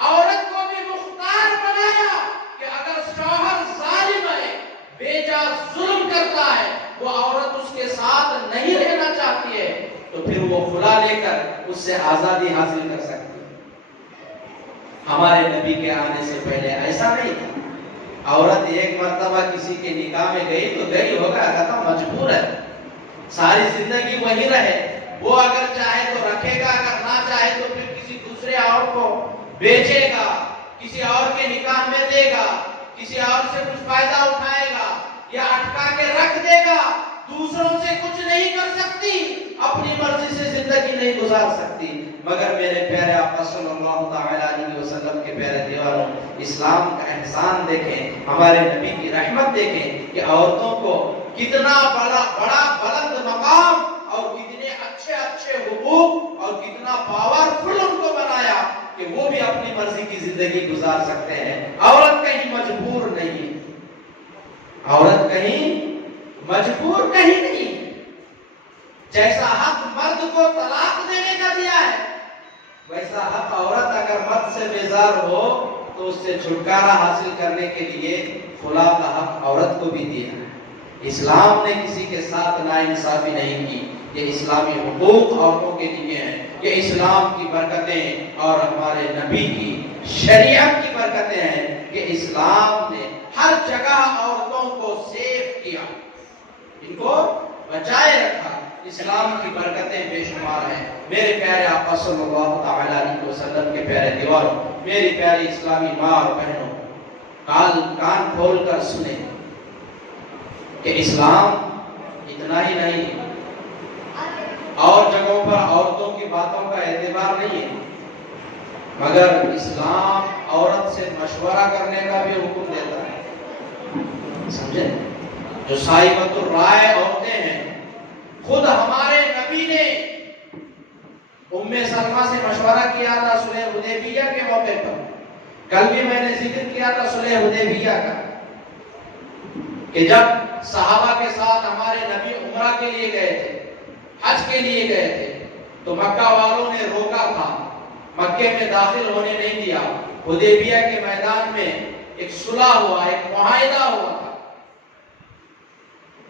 عورت کو بھی مختار بنایا کہ اگر شوہر ظالم ہے، بے جا ظلم کرتا ہے، وہ کھلا لے کر اس سے آزادی حاصل کر سکتی ہے۔ ہمارے نبی کے آنے سے پہلے ایسا نہیں تھا، عورت ایک مرتبہ کسی کے نکاح میں گئی تو گئی ہوگا، ختم، مجبور ہے، ساری زندگی وہی رہے، وہ اگر چاہے تو رکھے گا، اگر نہ چاہے تو پھر کسی دوسرے اور کو بیچے گا، کسی اور کے نکاح میں دے گا، کسی اور سے کچھ فائدہ اٹھائے گا یا اٹکا کے رکھ دے گا، دوسروں سے کچھ نہیں کر سکتی، اپنی مرضی سے زندگی نہیں گزار سکتی۔ مگر میرے پیارے آقا صلی اللہ تعالی علیہ وسلم کے پیارے دیواروں، اسلام کا احسان دیکھیں، ہمارے نبی کی رحمت دیکھیں کہ عورتوں کو کتنا بڑا بلند مقام اور کتنے اچھے اچھے حقوق اور کتنا پاورفل ان کو بنایا کہ وہ بھی اپنی مرضی کی زندگی گزار سکتے ہیں۔ عورت کہیں مجبور نہیں، عورت کہیں مجبور کہیں نہیں۔ جیسا حق مرد کو طلاق دینے کا دیا ہے، ویسا حق عورت اگر مرد سے بیزار ہو تو اس سے چھٹکارا حاصل کرنے کے لیے خلا کا حق عورت کو بھی دیا ہے۔ اسلام نے کسی کے ساتھ ناانصافی نہیں کی، یہ اسلامی حقوق عورتوں کے لیے ہیں، یہ اسلام کی برکتیں اور ہمارے نبی کی شریعت کی برکتیں ہیں کہ اسلام نے ہر جگہ عورتوں کو سیف کیا، ان کو بچائے رکھا۔ اسلام کی برکتیں بے شمار ہیں۔ میرے پیارے آقا صلی اللہ تعالی علیہ وسلم کے پیارے دیواروں، میری پیاری اسلامی ماں اور بہنوں، کان کھول کر سنیں کہ اسلام اتنا ہی نہیں، اور جگہوں پر عورتوں کی باتوں کا اعتبار نہیں ہے، مگر اسلام عورت سے مشورہ کرنے کا بھی حکم دیتا ہے، سمجھے؟ جو صاحبۃ الرائے عورتیں ہیں، خود ہمارے نبی نے ام سلمہ سے مشورہ کیا تھا صلح حدیبیہ کے موقع پر، کل بھی میں نے ذکر کیا تھا صلح حدیبیہ کا، کہ جب صحابہ کے ساتھ ہمارے نبی عمرہ کے لیے گئے تھے، حج کے لیے گئے تھے، تو مکہ والوں نے روکا تھا، مکے میں داخل ہونے نہیں دیا۔ حدیبیہ کے میدان میں ایک صلح ہوا، ایک معاہدہ ہوا تھا،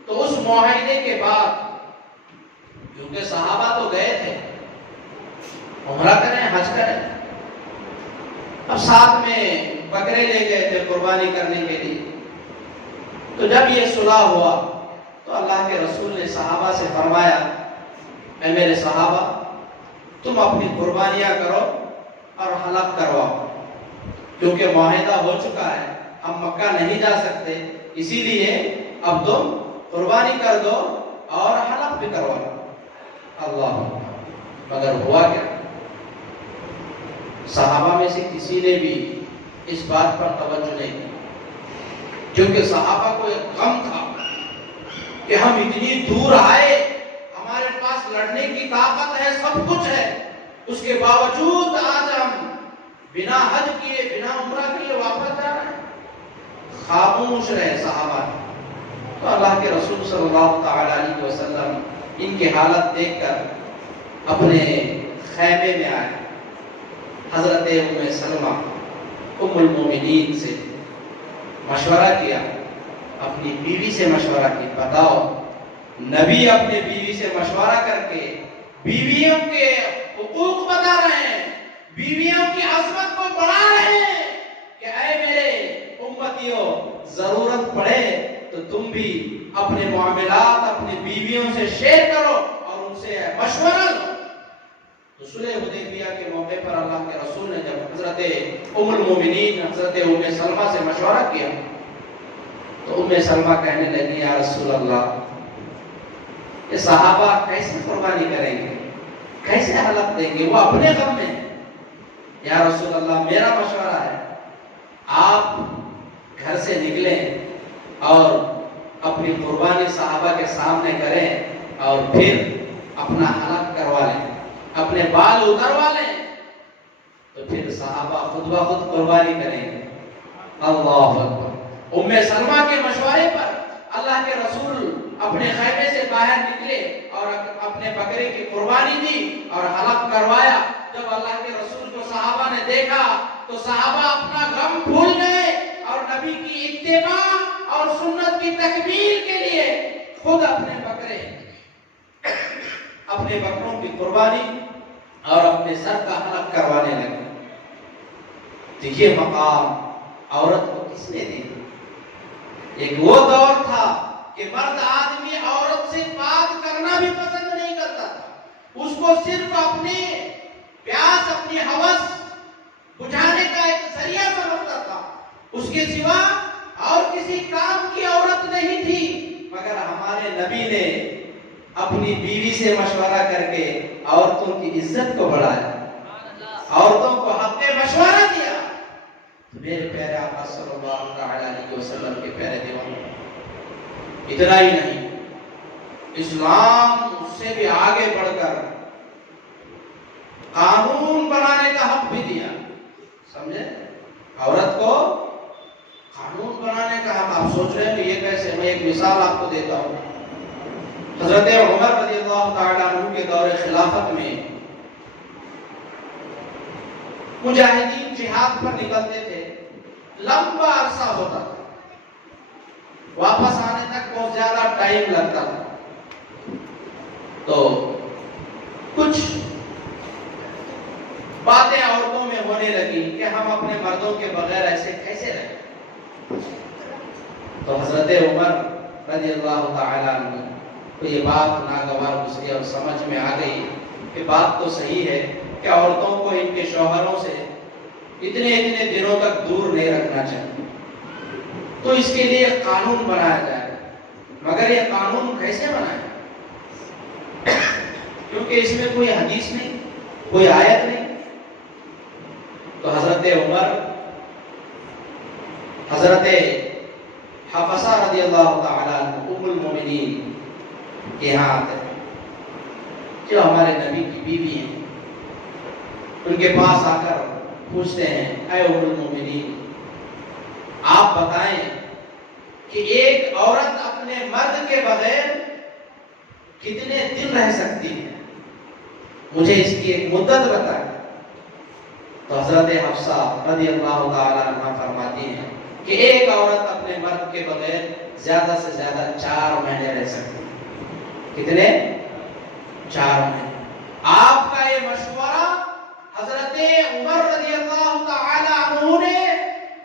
تو اس معاہدے کے بعد کیونکہ صحابہ تو گئے تھے عمرہ کریں، حج کریں، اب ساتھ میں بکرے لے گئے تھے قربانی کرنے کے لیے، تو جب یہ صلح ہوا تو اللہ کے رسول نے صحابہ سے فرمایا، اے میرے صحابہ، تم اپنی قربانیاں کرو اور حلق کرواؤ، کیونکہ معاہدہ ہو چکا ہے، ہم مکہ نہیں جا سکتے، اسی لیے اب تم قربانی کر دو اور حلق بھی کروا دو۔ اللہ، مگر ہوا کیا؟ صحابہ میں سے کسی نے بھی اس بات پر توجہ نہیں کی، کیونکہ صحابہ کو ایک غم تھا کہ ہم اتنی دور آئے، ہمارے پاس لڑنے کی طاقت ہے، سب کچھ ہے، اس کے باوجود آج ہم بنا حج کیے، بنا عمرہ کیے واپس جا رہے ہیں۔ خاموش رہے صحابہ۔ تو اللہ کے رسول صلی اللہ تعالی علیہ وسلم ان کی حالت دیکھ کر اپنے خیمے میں آئے، حضرت ام سلمہ ام المومنین سے مشورہ کیا، اپنی بیوی سے مشورہ کی، بتاؤ نبی اپنے بیوی سے مشورہ کر کے بیویوں کے حقوق بتا رہے ہیں، بیویوں کی عظمت کو بڑھا رہے ہیں کہ اے میرے امتیوں، ضرورت پڑے تو تم بھی اپنے معاملات اپنی بیویوں سے شیئر کرو اور ان سے مشورہ لو۔ تو صلح حدیبیہ کے موقع پر اللہ کے رسول نے جب حضرت ام المومنین حضرت ام سلمہ سے مشورہ کیا تو ام سلمہ کہنے لگی، یا رسول اللہ، یہ صحابہ کیسے قربانی کریں گے، کیسے حلق دیں گے، وہ اپنے غم میں۔ یا رسول اللہ، میرا مشورہ ہے آپ گھر سے نکلیں اور اپنی قربانی صحابہ کے سامنے کریں اور پھر اپنا حلق کروا لیں، اپنے بال اتروا لیں، تو پھر صحابہ خود بخود قربانی کریں گے۔ اللہ اکبر۔ ام سلمہ کے مشورے پر اللہ کے رسول اپنے خیمے سے باہر نکلے اور اپنے بکرے کی قربانی دی اور حلق کروایا۔ جب اللہ کے رسول کو صحابہ نے دیکھا تو صحابہ اپنا غم بھول گئے اور نبی کی اتباع اور سنت کی تکمیل کے لیے خود اپنے بکرے اپنے اپنے بکروں کی قربانی اور اپنے سر کا حلق کروانے لگے. تو یہ مقام عورت کو کس نے دیا؟ ایک وہ دور تھا کہ مرد آدمی عورت سے بات کرنا بھی پسند نہیں کرتا تھا. اس کو صرف اپنی پیاس، اپنی ہوس بجھانے کا ایک ذریعہ سمجھتا تھا. اس کے سوا اور کسی کام کی عورت نہیں تھی. مگر ہمارے نبی نے اپنی بیوی سے مشورہ کر کے عورتوں کی عزت کو بڑھایا، عورتوں کو حق مشورہ دیا. میرے پیارے آقا صلی اللہ علیہ وسلم کے پیارے دیوانوں، اتنا ہی نہیں، اسلام اس سے بھی آگے بڑھ کر قانون بنانے کا حق بھی دیا. سمجھے؟ عورت کو قانون بنانے کا حق. آپ سوچ رہے ہیں کہ یہ کیسے؟ میں ایک مثال آپ کو دیتا ہوں. حضرت عمر رضی اللہ تعالیٰ عنہ کے دور خلافت میں مجاہدین جہاد پر نکلتے تھے، لمبا عرصہ ہوتا تھا، واپس آنے تک بہت زیادہ ٹائم لگتا تھا. تو کچھ باتیں عورتوں میں ہونے لگی کہ ہم اپنے مردوں کے بغیر ایسے کیسے رہیں. تو حضرت عمر رضی اللہ تعالیٰ عنہ کو یہ بات ناگوار گزری اور سمجھ میں آ گئی کہ بات تو صحیح ہے کہ عورتوں کو ان کے شوہروں سے اتنے دنوں تک دور نہیں رکھنا چاہیے. تو اس کے لیے قانون بنایا جائے. مگر یہ قانون کیسے بنائے؟ کیونکہ اس میں کوئی حدیث نہیں، کوئی آیت نہیں. تو حضرت عمر حضرت حفصہ رضی اللہ تعالیٰ عنہ ام المومنین کے یہاں آتے ہیں، جو ہمارے نبی کی بیوی ہیں. ان کے پاس آ کر پوچھتے ہیں، اے ام المومنین، آپ بتائیں کہ ایک عورت اپنے مرد کے بغیر کتنے دن رہ سکتی ہے؟ مجھے اس کی ایک مدت بتائیں. تو حضرت حفصہ رضی اللہ تعالیٰ عنہ فرماتی ہیں کہ ایک عورت اپنے مرد کے بغیر زیادہ سے زیادہ 4 مہینے رہ سکتی ہے. کتنے؟ 4 مہینے. آپ کا یہ مشورہ حضرت عمر رضی اللہ تعالیٰ عنہ نے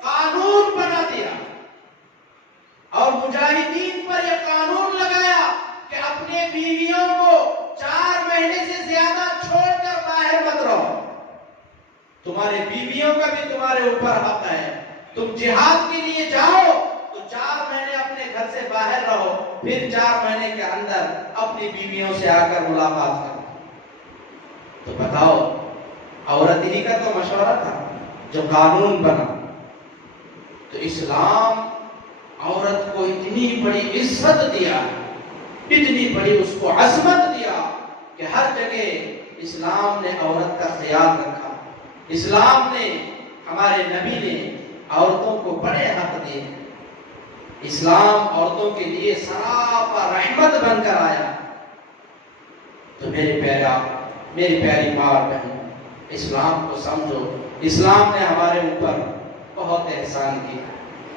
قانون بنا دیا اور مجاہدین پر یہ قانون لگایا کہ اپنے بیویوں کو 4 مہینے سے زیادہ چھوڑ کر باہر مت رہو. تمہارے بیویوں کا بھی تمہارے اوپر حق ہے. تم جہاد کے لیے جاؤ تو 4 مہینے اپنے گھر سے باہر رہو، پھر 4 مہینے کے اندر اپنی بیویوں سے آ کر ملاقات کرو. تو بتاؤ، عورت ہی کا تو مشورہ تھا جو قانون بنا. تو اسلام عورت کو اتنی بڑی عزت دیا، اتنی بڑی اس کو عظمت دیا کہ ہر جگہ اسلام نے عورت کا خیال رکھا. اسلام نے، ہمارے نبی نے عورتوں کو بڑے حق دیے. اسلام عورتوں کے لیے سراپا رحمت بن کر آیا. تو میرے پیاری ماں اور بہن، اسلام کو سمجھو. اسلام نے ہمارے اوپر بہت احسان کیا.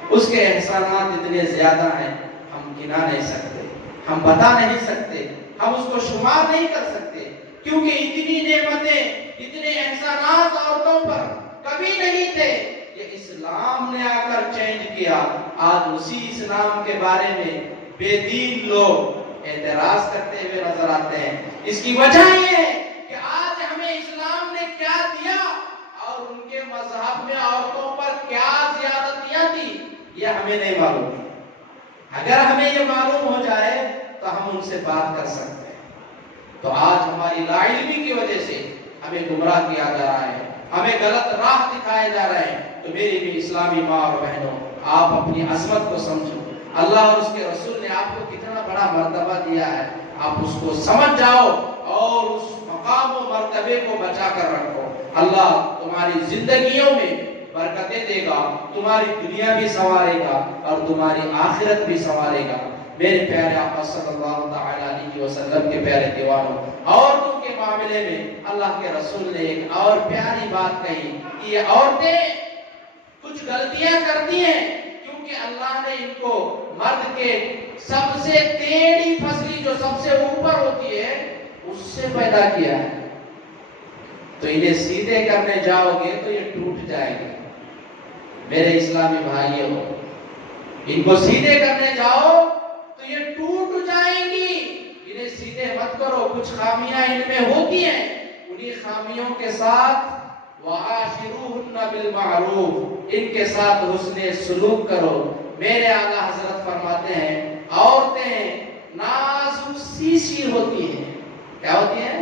اس کے احسانات اتنے زیادہ ہیں، ہم گنا نہیں سکتے، ہم بتا نہیں سکتے، ہم اس کو شمار نہیں کر سکتے. کیونکہ اتنی نعمتیں، اتنے احسانات عورتوں پر کبھی نہیں تھے. یہ اسلام نے آ کر چینج کیا. آج اسی اسلام کے بارے میں بے دین لوگ اعتراض کرتے ہوئے نظر آتے ہیں. اس کی وجہ یہ ہے کہ آج ہمیں اسلام نے کیا دیا اور ان کے مذہب میں عورتوں پر کیا زیادتیاں دی، یہ ہمیں نہیں معلوم. اگر ہمیں یہ معلوم ہو جائے تو ہم ان سے بات کر سکتے ہیں. تو آج ہماری لا علمی کی وجہ سے ہمیں گمراہ کیا جا رہا ہے، ہمیں غلط راہ دکھائے جا رہے ہیں. تو میری بھی اسلامی ماں اور بہنوں، آپ اپنی عظمت کو سمجھو. اللہ اور اس کے رسول نے آپ کو کتنا بڑا مرتبہ دیا ہے، آپ اس کو سمجھ جاؤ اور اس مقام و مرتبے کو بچا کر رکھو. اللہ تمہاری زندگیوں میں برکتیں دے گا، تمہاری دنیا بھی سنوارے گا اور تمہاری آخرت بھی سنوارے گا. میرے پیارے آقا صلی اللہ تعالی علیہ وسلم کے پیارے دیوانوں، عورتوں کے معاملے میں اللہ کے رسول نے ایک اور پیاری بات کہی کہ یہ عورتیں کچھ غلطیاں کرتی ہیں کیونکہ اللہ نے ان کو مرد کے سب سے ٹیڑھی پسلی جو سب سے اوپر ہوتی ہے اس سے پیدا کیا ہے، تو انہیں سیدھے کرنے جاؤ گے تو یہ ٹوٹ جائے گے۔ میرے اسلامی بھائیوں، ان کو سیدھے کرنے جاؤ تو یہ ٹوٹ جائیں گی۔ انہیں سیدھے مت کرو، کچھ خامیاں ان میں ہوتی ہیں، انہی خامیوں کے ساتھ وَعَاشِرُوهُنَّ بِالْمَعْرُوفِ، ان کے ساتھ حسن سلوک کرو۔ میرے اعلیٰ حضرت فرماتے ہیں عورتیں نازک سی سی ہوتی ہیں۔ کیا ہوتی ہیں؟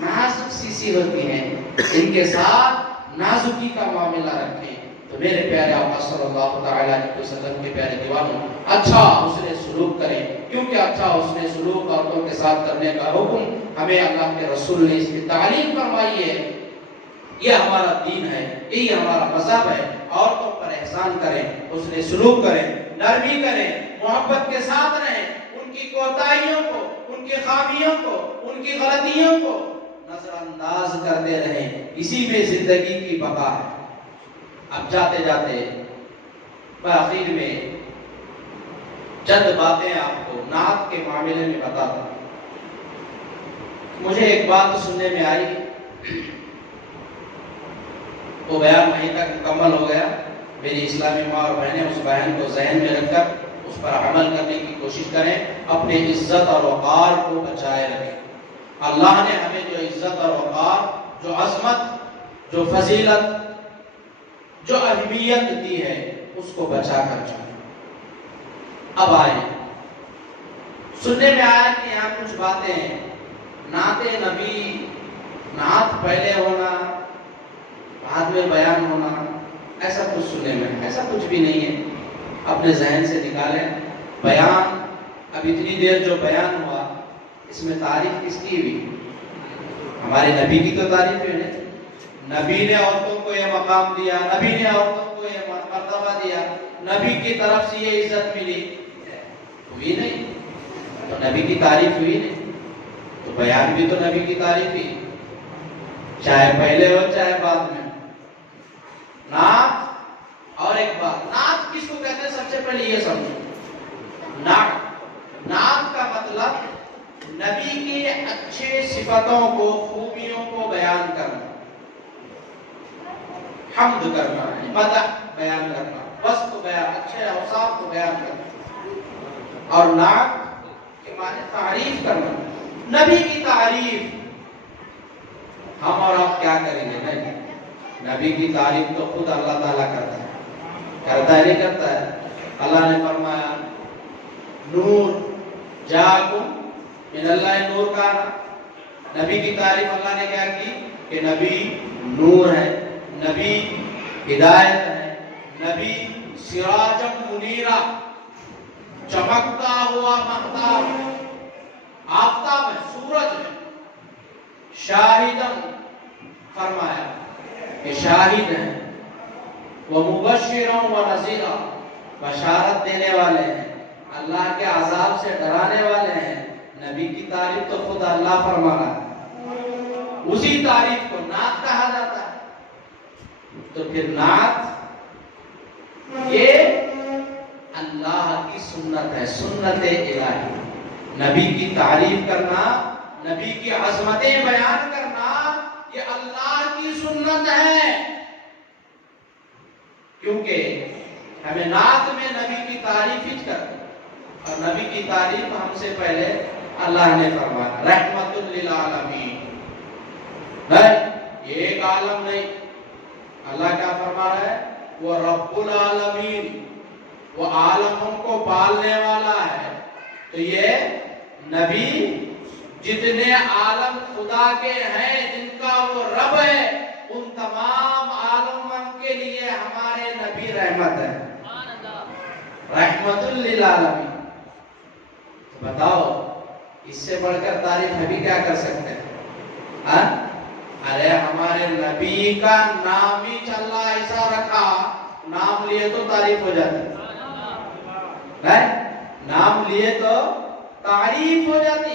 نازک سی سی ہوتی ہیں، ان کے ساتھ نازکی کا معاملہ رکھیں۔ تو میرے پیارے آقا صلی اللہ تعالیٰ علیہ وسلم کے پیارے دیوانوں، اچھا حسن سلوک کریں، کیونکہ اچھا حسن سلوک عورتوں کے ساتھ کرنے کا حکم ہمیں اللہ کے رسول نے اس کی تعلیم فرمائی ہے۔ یہ ہمارا دین ہے، یہی ہمارا مذہب ہے۔ عورتوں پر احسان کریں، حسن سلوک کریں، نرمی کریں، محبت کے ساتھ رہیں، ان کی کوتاہیوں کو، ان کی خامیوں کو، ان کی غلطیوں کو نظر انداز کرتے رہیں، اسی میں زندگی کی بقا ہے۔ اب جاتے جاتے میں آخر میں چند باتیں آپ کو نعت کے معاملے میں بتاتا ہوں۔ مجھے ایک بات سننے میں آئی، وہ بیان وہیں تک مکمل ہو گیا۔ میری اسلامی ماں اور بہنیں اس بیان کو ذہن میں رکھ کر اس پر عمل کرنے کی کوشش کریں، اپنے عزت اور وقار کو بچائے رکھیں۔ اللہ نے ہمیں جو عزت اور وقار، جو عظمت، جو فضیلت، جو اہمیت دی ہے، اس کو بچا کر چلیں۔ اب آئیں، سننے میں آیا کہ یہاں کچھ باتیں نعت نبی، نعت پہلے ہونا بعد میں بیان ہونا، ایسا کچھ سننے میں، ایسا کچھ بھی نہیں ہے۔ اپنے ذہن سے نکالیں۔ بیان، اب اتنی دیر جو بیان ہوا، اس میں تعریف کس کی ہوئی؟ ہمارے نبی کی تو تعریف ہے۔ نبی نے عورتوں کو یہ مقام دیا، نبی نے عورتوں کو یہ مرتبہ دیا، نبی کی طرف سے یہ عزت ملی، ہوئی نہیں؟ تو نبی کی تعریف ہوئی نہیں، تو بیان بھی تو نبی کی تعریف ہی، چاہے پہلے ہو چاہے بعد میں۔ نعت، اور ایک بات، نعت کس کو کہتے ہیں سب سے پہلے یہ سمجھو۔ نعت کا مطلب نبی کی اچھے صفتوں کو، خوبیوں کو بیان کرنا، حمد کرنا، مدح بیان کرنا، وصف بیان، اچھے اوصاف کو بیان کرنا۔ اور نعت کے معنی تعریف کرنا، نبی کی تعریف۔ ہم اور آپ کیا کریں گے؟ نہیں، نبی کی تعریف تو خود اللہ تعالیٰ کرتا ہے نہیں کرتا ہے؟ اللہ نے فرمایا نور جاءکم من اللہ نور کا، نبی کی تعریف اللہ نے کیا کی کہ نبی نور ہے، نبی ہدایت ہے، نبی سراجم منیرہ، چمکتا ہوا مہتاب، آفتاب ہے، سورج ہے، شاہدن فرمایا کہ شاہد ہیں، وَمُبَشِّرًا وَنَذِيرًا، بشارت دینے والے ہیں، اللہ کے عذاب سے ڈرانے والے ہیں۔ نبی کی تعریف تو خود اللہ فرما رہا ہے، اسی تعریف کو نعت کہا جاتا ہے۔ تو پھر نعت یہ اللہ کی سنت ہے، سنت الہی۔ نبی کی تعریف کرنا، نبی کی عظمتیں بیان کرنا، یہ اللہ کی سنت ہے۔ کیونکہ ہمیں نعت میں نبی کی تعریف ہی کرتے، اور نبی کی تعریف ہم سے پہلے اللہ نے فرمایا رحمت للعالمین۔ نہیں، یہ ایک عالم نہیں، اللہ کیا فرما رہا ہے؟ وہ رب العالمین، وہ عالموں کو پالنے والا ہے۔ تو یہ نبی جتنے عالم خدا کے ہیں، جن کا وہ رب ہے، ان تمام عالموں کے لیے ہمارے نبی رحمت ہے، رحمت للعالمین۔ بتاؤ اس سے بڑھ کر تعریف ابھی کیا کر سکتے ہیں؟ ارے ہمارے نبی کا نام ہی اللہ ایسا رکھا، نام لیے تو تعریف ہو جاتی، نام لیے تو تعریف ہو جاتی۔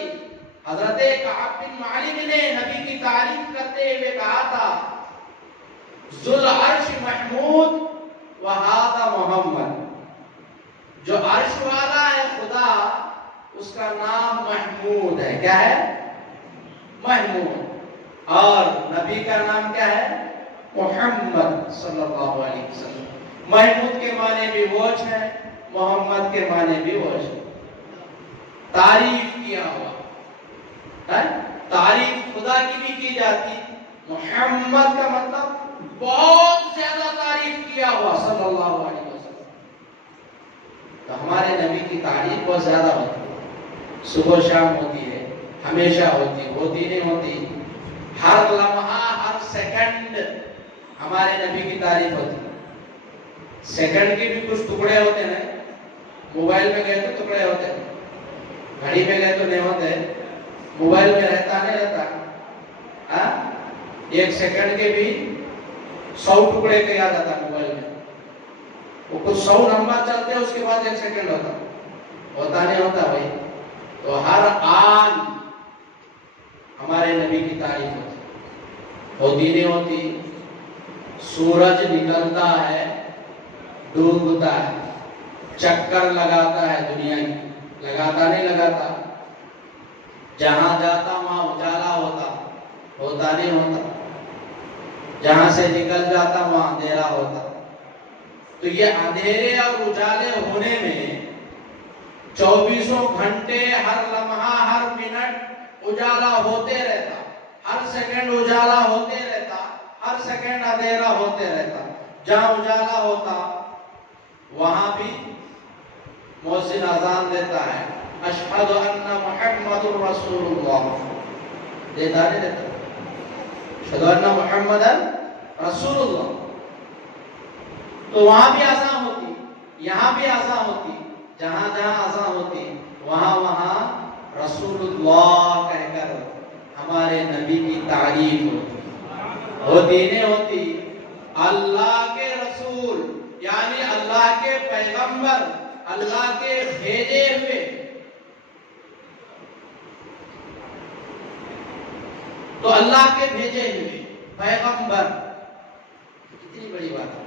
حضرت کعب بن مالک نے نبی کی تعریف کرتے ہوئے کہا تھا ذو العرش محمود وہذا محمد، جو عرش والا ہے خدا، اس کا نام محمود ہے۔ کیا ہے؟ محمود، اور نبی کا نام کیا ہے؟ محمد صلی اللہ علیہ وسلم۔ محمود کے معنی بھی ووچ ہے، محمد کے معنی بھی ووچ ہے، تعریف کیا ہوا ہے۔ تعریف خدا کی بھی کی جاتی، محمد کا مطلب بہت زیادہ تعریف کیا ہوا صلی اللہ علیہ وسلم۔ تو ہمارے نبی کی تعریف بہت زیادہ ہوتی ہے، صبح شام ہوتی ہے، ہمیشہ ہوتی نہیں ہوتی، ہر لمحہ ہر سیکنڈ ہمارے نبی کی تعریف ہوتی ہے۔ سیکنڈ کے بھی کچھ ٹکڑے ہوتے ہیں، موبائل میں گئے تو ٹکڑے ہوتے ہیں، گھڑی میں گئے تو نہیں ہوتے، موبائل میں رہتا نہیں رہتا، ایک سیکنڈ کے بھی 100 ٹکڑے کیا جاتا ہے موبائل میں، وہ کچھ 100 نمبر چلتے ہیں، اس کے بعد ایک سیکنڈ ہوتا نہیں ہوتا بھائی۔ تو ہر آن ہمارے نبی کی تعریف ہوتی نہیں ہوتی۔ سورج نکلتا ہے، ڈوبتا ہے، چکر لگاتا ہے دنیا کی، لگاتا نہیں لگاتا، جہاں جاتا وہاں اجالا ہوتا نہیں ہوتا، جہاں سے نکل جاتا وہاں اندھیرا ہوتا۔ تو یہ اندھیرے اور اجالے ہونے میں 24 گھنٹے ہر لمحہ ہر منٹ اجالا ہوتے رہتا، ہر سیکنڈ اجالا ہوتے رہتا، ہر سیکنڈ اندھیرا ہوتے رہتا۔ جہاں اجالا ہوتا وہاں بھی مؤذن اذان دیتا ہے، اشہد ان محمد رسول اللہ، دیتا نہیں دیتا، اشہد ان محمد رسول اللہ۔ تو وہاں بھی اذان ہوتی، یہاں بھی اذان ہوتی، جہاں جہاں اذان ہوتی وہاں وہاں رسول اللہ کہہ کر ہمارے نبی کی تعریف ہوتی نہیں ہوتی۔ اللہ کے رسول یعنی اللہ کے پیغمبر، اللہ کے بھیجے ہوئے، تو اللہ کے بھیجے ہوئے پیغمبر، کتنی بڑی بات ہے۔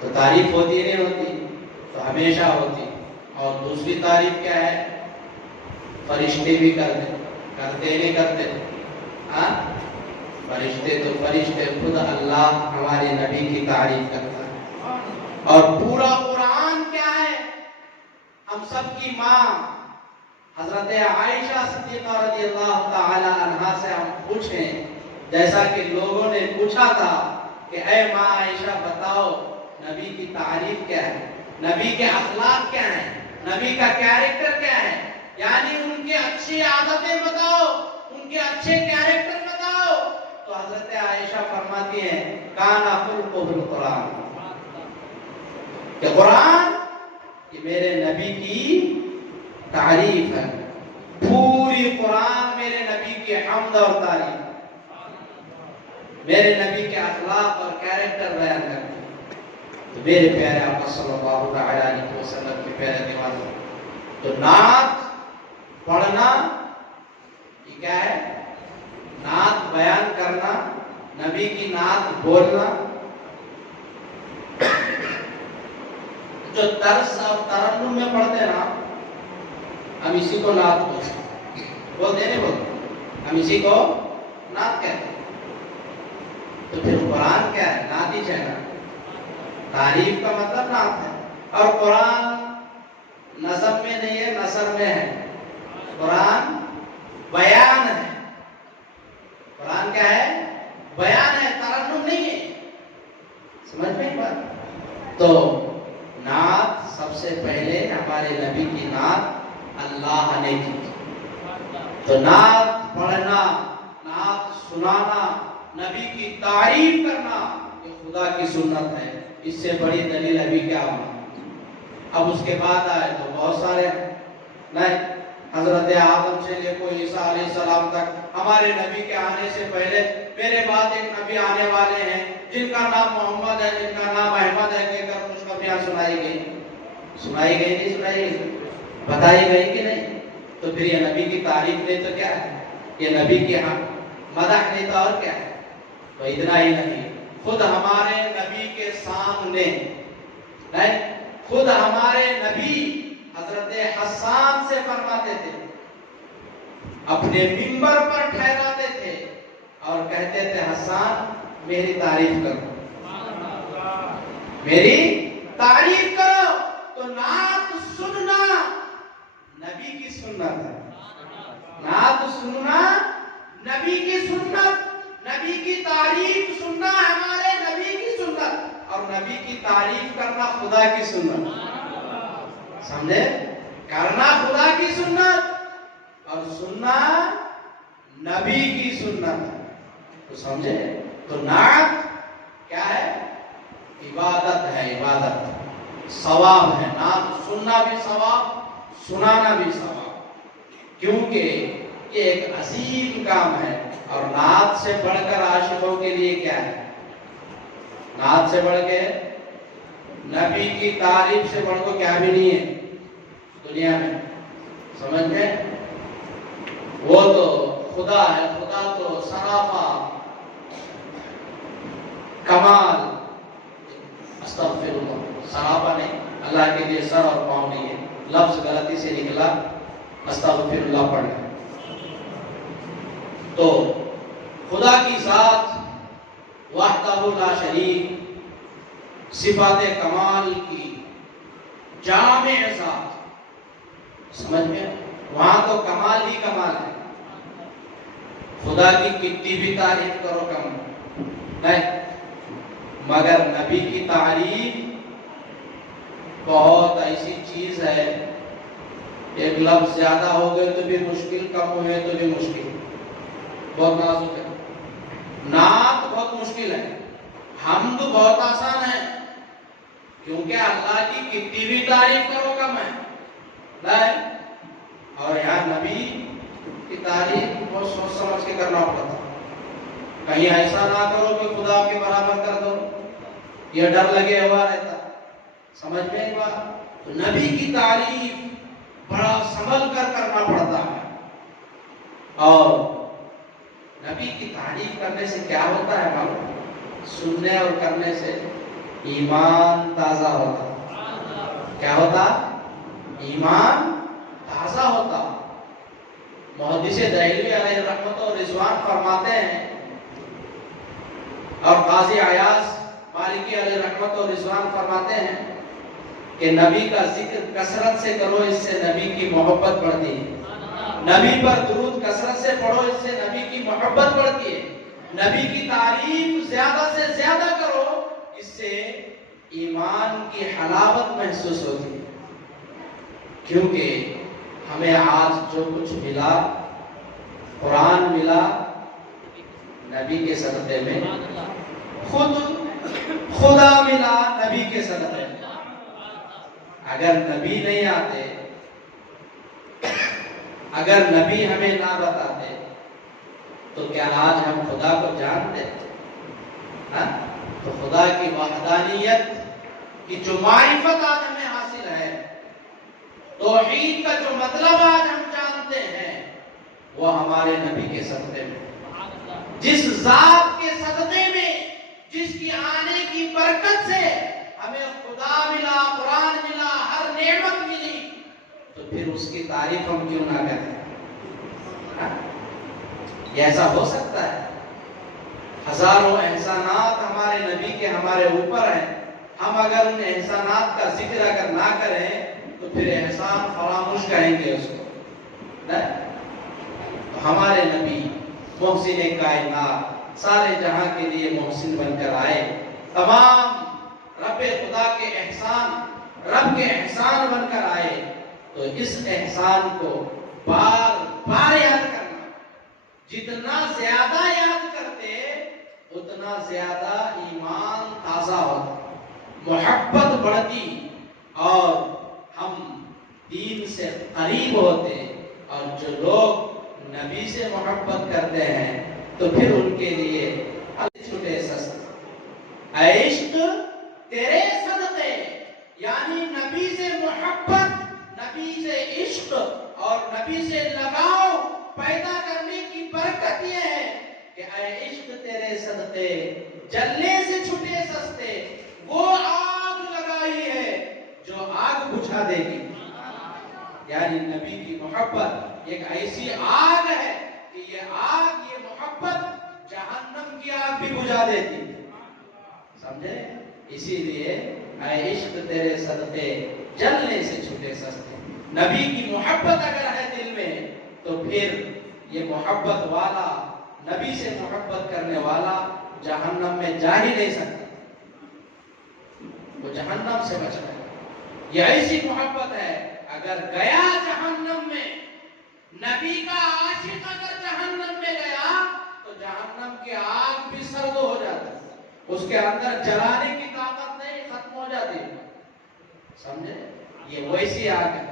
تو تعریف ہوتی نہیں ہوتی، تو ہمیشہ ہوتی۔ اور دوسری تعریف کیا ہے؟ فرشتے بھی کرتے نہیں کرتے، فرشتے تو فرشتے، خود اللہ ہمارے نبی کی تعریف کرتا ہے۔ اور پورا قرآن کیا ہے؟ ہم سب کی ماں حضرت عائشہ صدیقہ رضی اللہ تعالی عنہا سے ہم پوچھیں، جیسا کہ لوگوں نے پوچھا تھا کہ اے ماں عائشہ بتاؤ نبی کی تعریف کیا ہے، نبی کے اخلاق کیا ہیں، نبی کا کیریکٹر کیا ہے، یعنی ان کی اچھی عادتیں بتاؤ، ان کے اچھے کیریکٹر بتاؤ۔ تو حضرت عائشہ فرماتی ہیں کانا خلقہ القرآن، کہ قرآن یہ میرے نبی کی تعریف ہے، پوری قرآن میرے نبی کی حمد اور تعریف، میرے نبی کے اخلاق اور کیریکٹر بیان کرتے ہیں۔ تو میرے پیارے آقا صلی اللہ علیہ وسلم کے پیارے دیوانوں، تو نعت پڑھنا یہ کیا ہے؟ نعت بیان کرنا، نبی کی نعت بولنا، جو درس اور ترنم میں پڑھتے نا، ہم اسی کو نعت بولتے نہیں بولتے، ہم اسی کو نعت کہتے ہیں۔ تو پھر قرآن کیا ہے؟ نعت ہی ہے نا، تعریف کا مطلب نعت ہے۔ اور قرآن نظم میں نہیں ہے، نثر میں ہے، قرآن بیان ہے، قرآن کیا ہے؟ بیان ہے، ترنم نہیں ہے، سمجھ میں بات؟ تو نعت سب سے پہلے ہمارے نبی کی نعت اللہ نے کی، تو نعت پڑھنا، نعت سنانا، نبی کی تعریف کرنا یہ خدا کی سنت ہے، اس سے بڑی دلیل ابھی کیا ہونا۔ اب اس کے بعد آئے تو بہت سارے نہیں، حضرت آدم سے لے کو عیسیٰ علیہ السلام تک، ہمارے نبی کے آنے سے پہلے میرے بعد ایک نبی آنے والے ہیں جن کا نام محمد ہے، جن کا نام احمد ہے، کہہ کر خوشخبریاں سنائی گئی نہیں سنائی گئی، بتائی گئی کہ نہیں؟ تو پھر یہ نبی کی تعریف نہیں تو کیا ہے؟ یہ نبی کی مدح نہیں تو اور کیا ہے؟ تو اتنا ہی نہیں، خود ہمارے نبی کے سامنے نہیں، خود ہمارے نبی حضرت حسان سے فرماتے تھے اپنے منبر پر ٹھہراتے تھے اور کہتے تھے حسان میری تعریف کرو، میری تعریف کرو۔ تو نعت سننا نبی کی سنت ہے، نعت سننا نبی کی سنت، نبی کی تعریف سننا ہمارے نبی کی سنت، اور نبی کی تعریف کرنا خدا کی سنت، سمجھے؟ کرنا خدا کی سنت اور سننا نبی کی سنت، تو سمجھے؟ تو نعت کیا ہے؟ عبادت ہے، عبادت، ثواب ہے۔ نعت سننا بھی ثواب، سنانا بھی ثواب، کیونکہ یہ ایک عظیم کام ہے۔ اور نعت سے بڑھ کر عاشقوں کے لیے کیا ہے؟ نعت سے بڑھ کے، نبی کی تعریف سے بڑھ کو کیا بھی نہیں ہے دنیا میں، سمجھ میں؟ وہ تو خدا ہے، خدا تو سراپا کمال، استغفر اللہ، سراپا نہیں، اللہ کے لیے سر اور پاؤں نہیں ہے، لفظ غلطی سے نکلا، استغفر اللہ پڑھ گیا۔ تو خدا کی ذات وحدہ لا شریک، صفات کمال کی جامع ذات، سمجھ میں؟ وہاں تو کمال ہی کمال ہے، خدا کی کتنی بھی تعریف کرو کم نہیں، مگر نبی کی تعریف بہت ایسی چیز ہے، ایک لفظ زیادہ ہو گئے تو بھی مشکل، کم ہوئے تو بھی مشکل، بہت نازک ہے۔ نعت بہت مشکل ہے، حمد بہت آسان ہے، کیونکہ اللہ کی کتنی بھی تعریف کرو کم ہے، نہیں؟ اور یہاں نبی کی تعریف بہت سوچ سمجھ کے کرنا پڑتا، کہیں ایسا نہ کرو کہ خدا کے برابر کر دو، یہ ڈر لگے ہوا رہتا، سمجھ میں ایک بات؟ تو نبی کی تعریف بڑا سنبھل کر کرنا پڑتا ہے، اور نبی کی تعریف کرنے سے کیا ہوتا ہے معلوم؟ سننے اور کرنے سے ایمان تازہ ہوتا، کیا ہوتا؟ ایمان تازہ ہوتا۔ محدث دہلوی علیہ رحمت و رضوان فرماتے ہیں، اور قاضی عیاض مالکی علیہ رحمت و رضوان فرماتے ہیں کہ نبی کا ذکر کثرت سے کرو، اس سے نبی کی محبت بڑھتی ہے، نبی پر درود کثرت سے پڑھو، اس سے نبی کی محبت بڑھتی ہے، نبی کی تعریف زیادہ سے زیادہ کرو، اس سے ایمان کی حلاوت محسوس ہوتی ہے۔ کیونکہ ہمیں آج جو کچھ ملا، قرآن ملا نبی کے صدقے میں، خود خدا ملا نبی کے صدقے میں۔ اگر نبی نہیں آتے، اگر نبی ہمیں نہ بتاتے تو کیا آج ہم خدا کو جانتے؟ تو خدا کی وحدانیت کی جو معرفت آج ہمیں حاصل ہے، توحید کا جو مطلب آج ہم جانتے ہیں، وہ ہمارے نبی کے صدقے میں، جس ذات کے صدقے میں، جس کی آنے کی برکت سے ہمیں خدا ملا، قرآن ملا، ہر نعمت ملی، تو پھر اس کی تعریف ہم کیوں نہ کریں؟ یہ ایسا ہو سکتا ہے؟ ہزاروں احسانات ہمارے نبی کے ہمارے اوپر ہیں، ہم اگر ان احسانات کا ذکر اگر نہ کریں تو پھر احسان فراموش کہیں گے اس کو۔ ہمارے نبی محسن کائنات، سارے جہاں کے لیے محسن بن کر آئے، تمام رب خدا کے احسان، رب کے احسان بن کر آئے، تو اس احسان کو بار بار یاد کرنا، جتنا زیادہ یاد کرتے اتنا زیادہ ایمان تازہ ہوتا، محبت بڑھتی، اور ہم دین سے قریب ہوتے، اور جو لوگ نبی سے محبت کرتے ہیں تو پھر ان کے لیے چھوٹے سستے عشق تیرے صدقے، یعنی نبی سے محبت، نبی سے عشق اور نبی سے لگاؤ پیدا کرنے کی برکت یہ ہے کہ اے عشق تیرے صدقے، جلنے سے چھوٹے سستے، وہ آگ لگائی ہے جو آگ بجھا دے گی، یعنی نبی کی محبت ایک ایسی آگ ہے کہ یہ آگ، یہ محبت جہنم کی آگ بھی بجھا دیتی، سمجھے؟ اسی لیے اے عشق تیرے صدقے جلنے سے چھوٹے سستے. نبی کی محبت اگر ہے دل میں تو پھر یہ محبت والا، نبی سے محبت کرنے والا جہنم میں جا ہی نہیں سکتا، وہ جہنم سے بچ گیا. یہ ایسی محبت ہے اگر گیا جہنم میں، نبی کا عاشق اگر جہنم میں گیا تو جہنم کی آگ بھی سرد ہو جاتی، اس کے اندر جلانے کی طاقت نہیں، ختم ہو جاتی. سمجھے؟ یہ ویسی آگ ہے.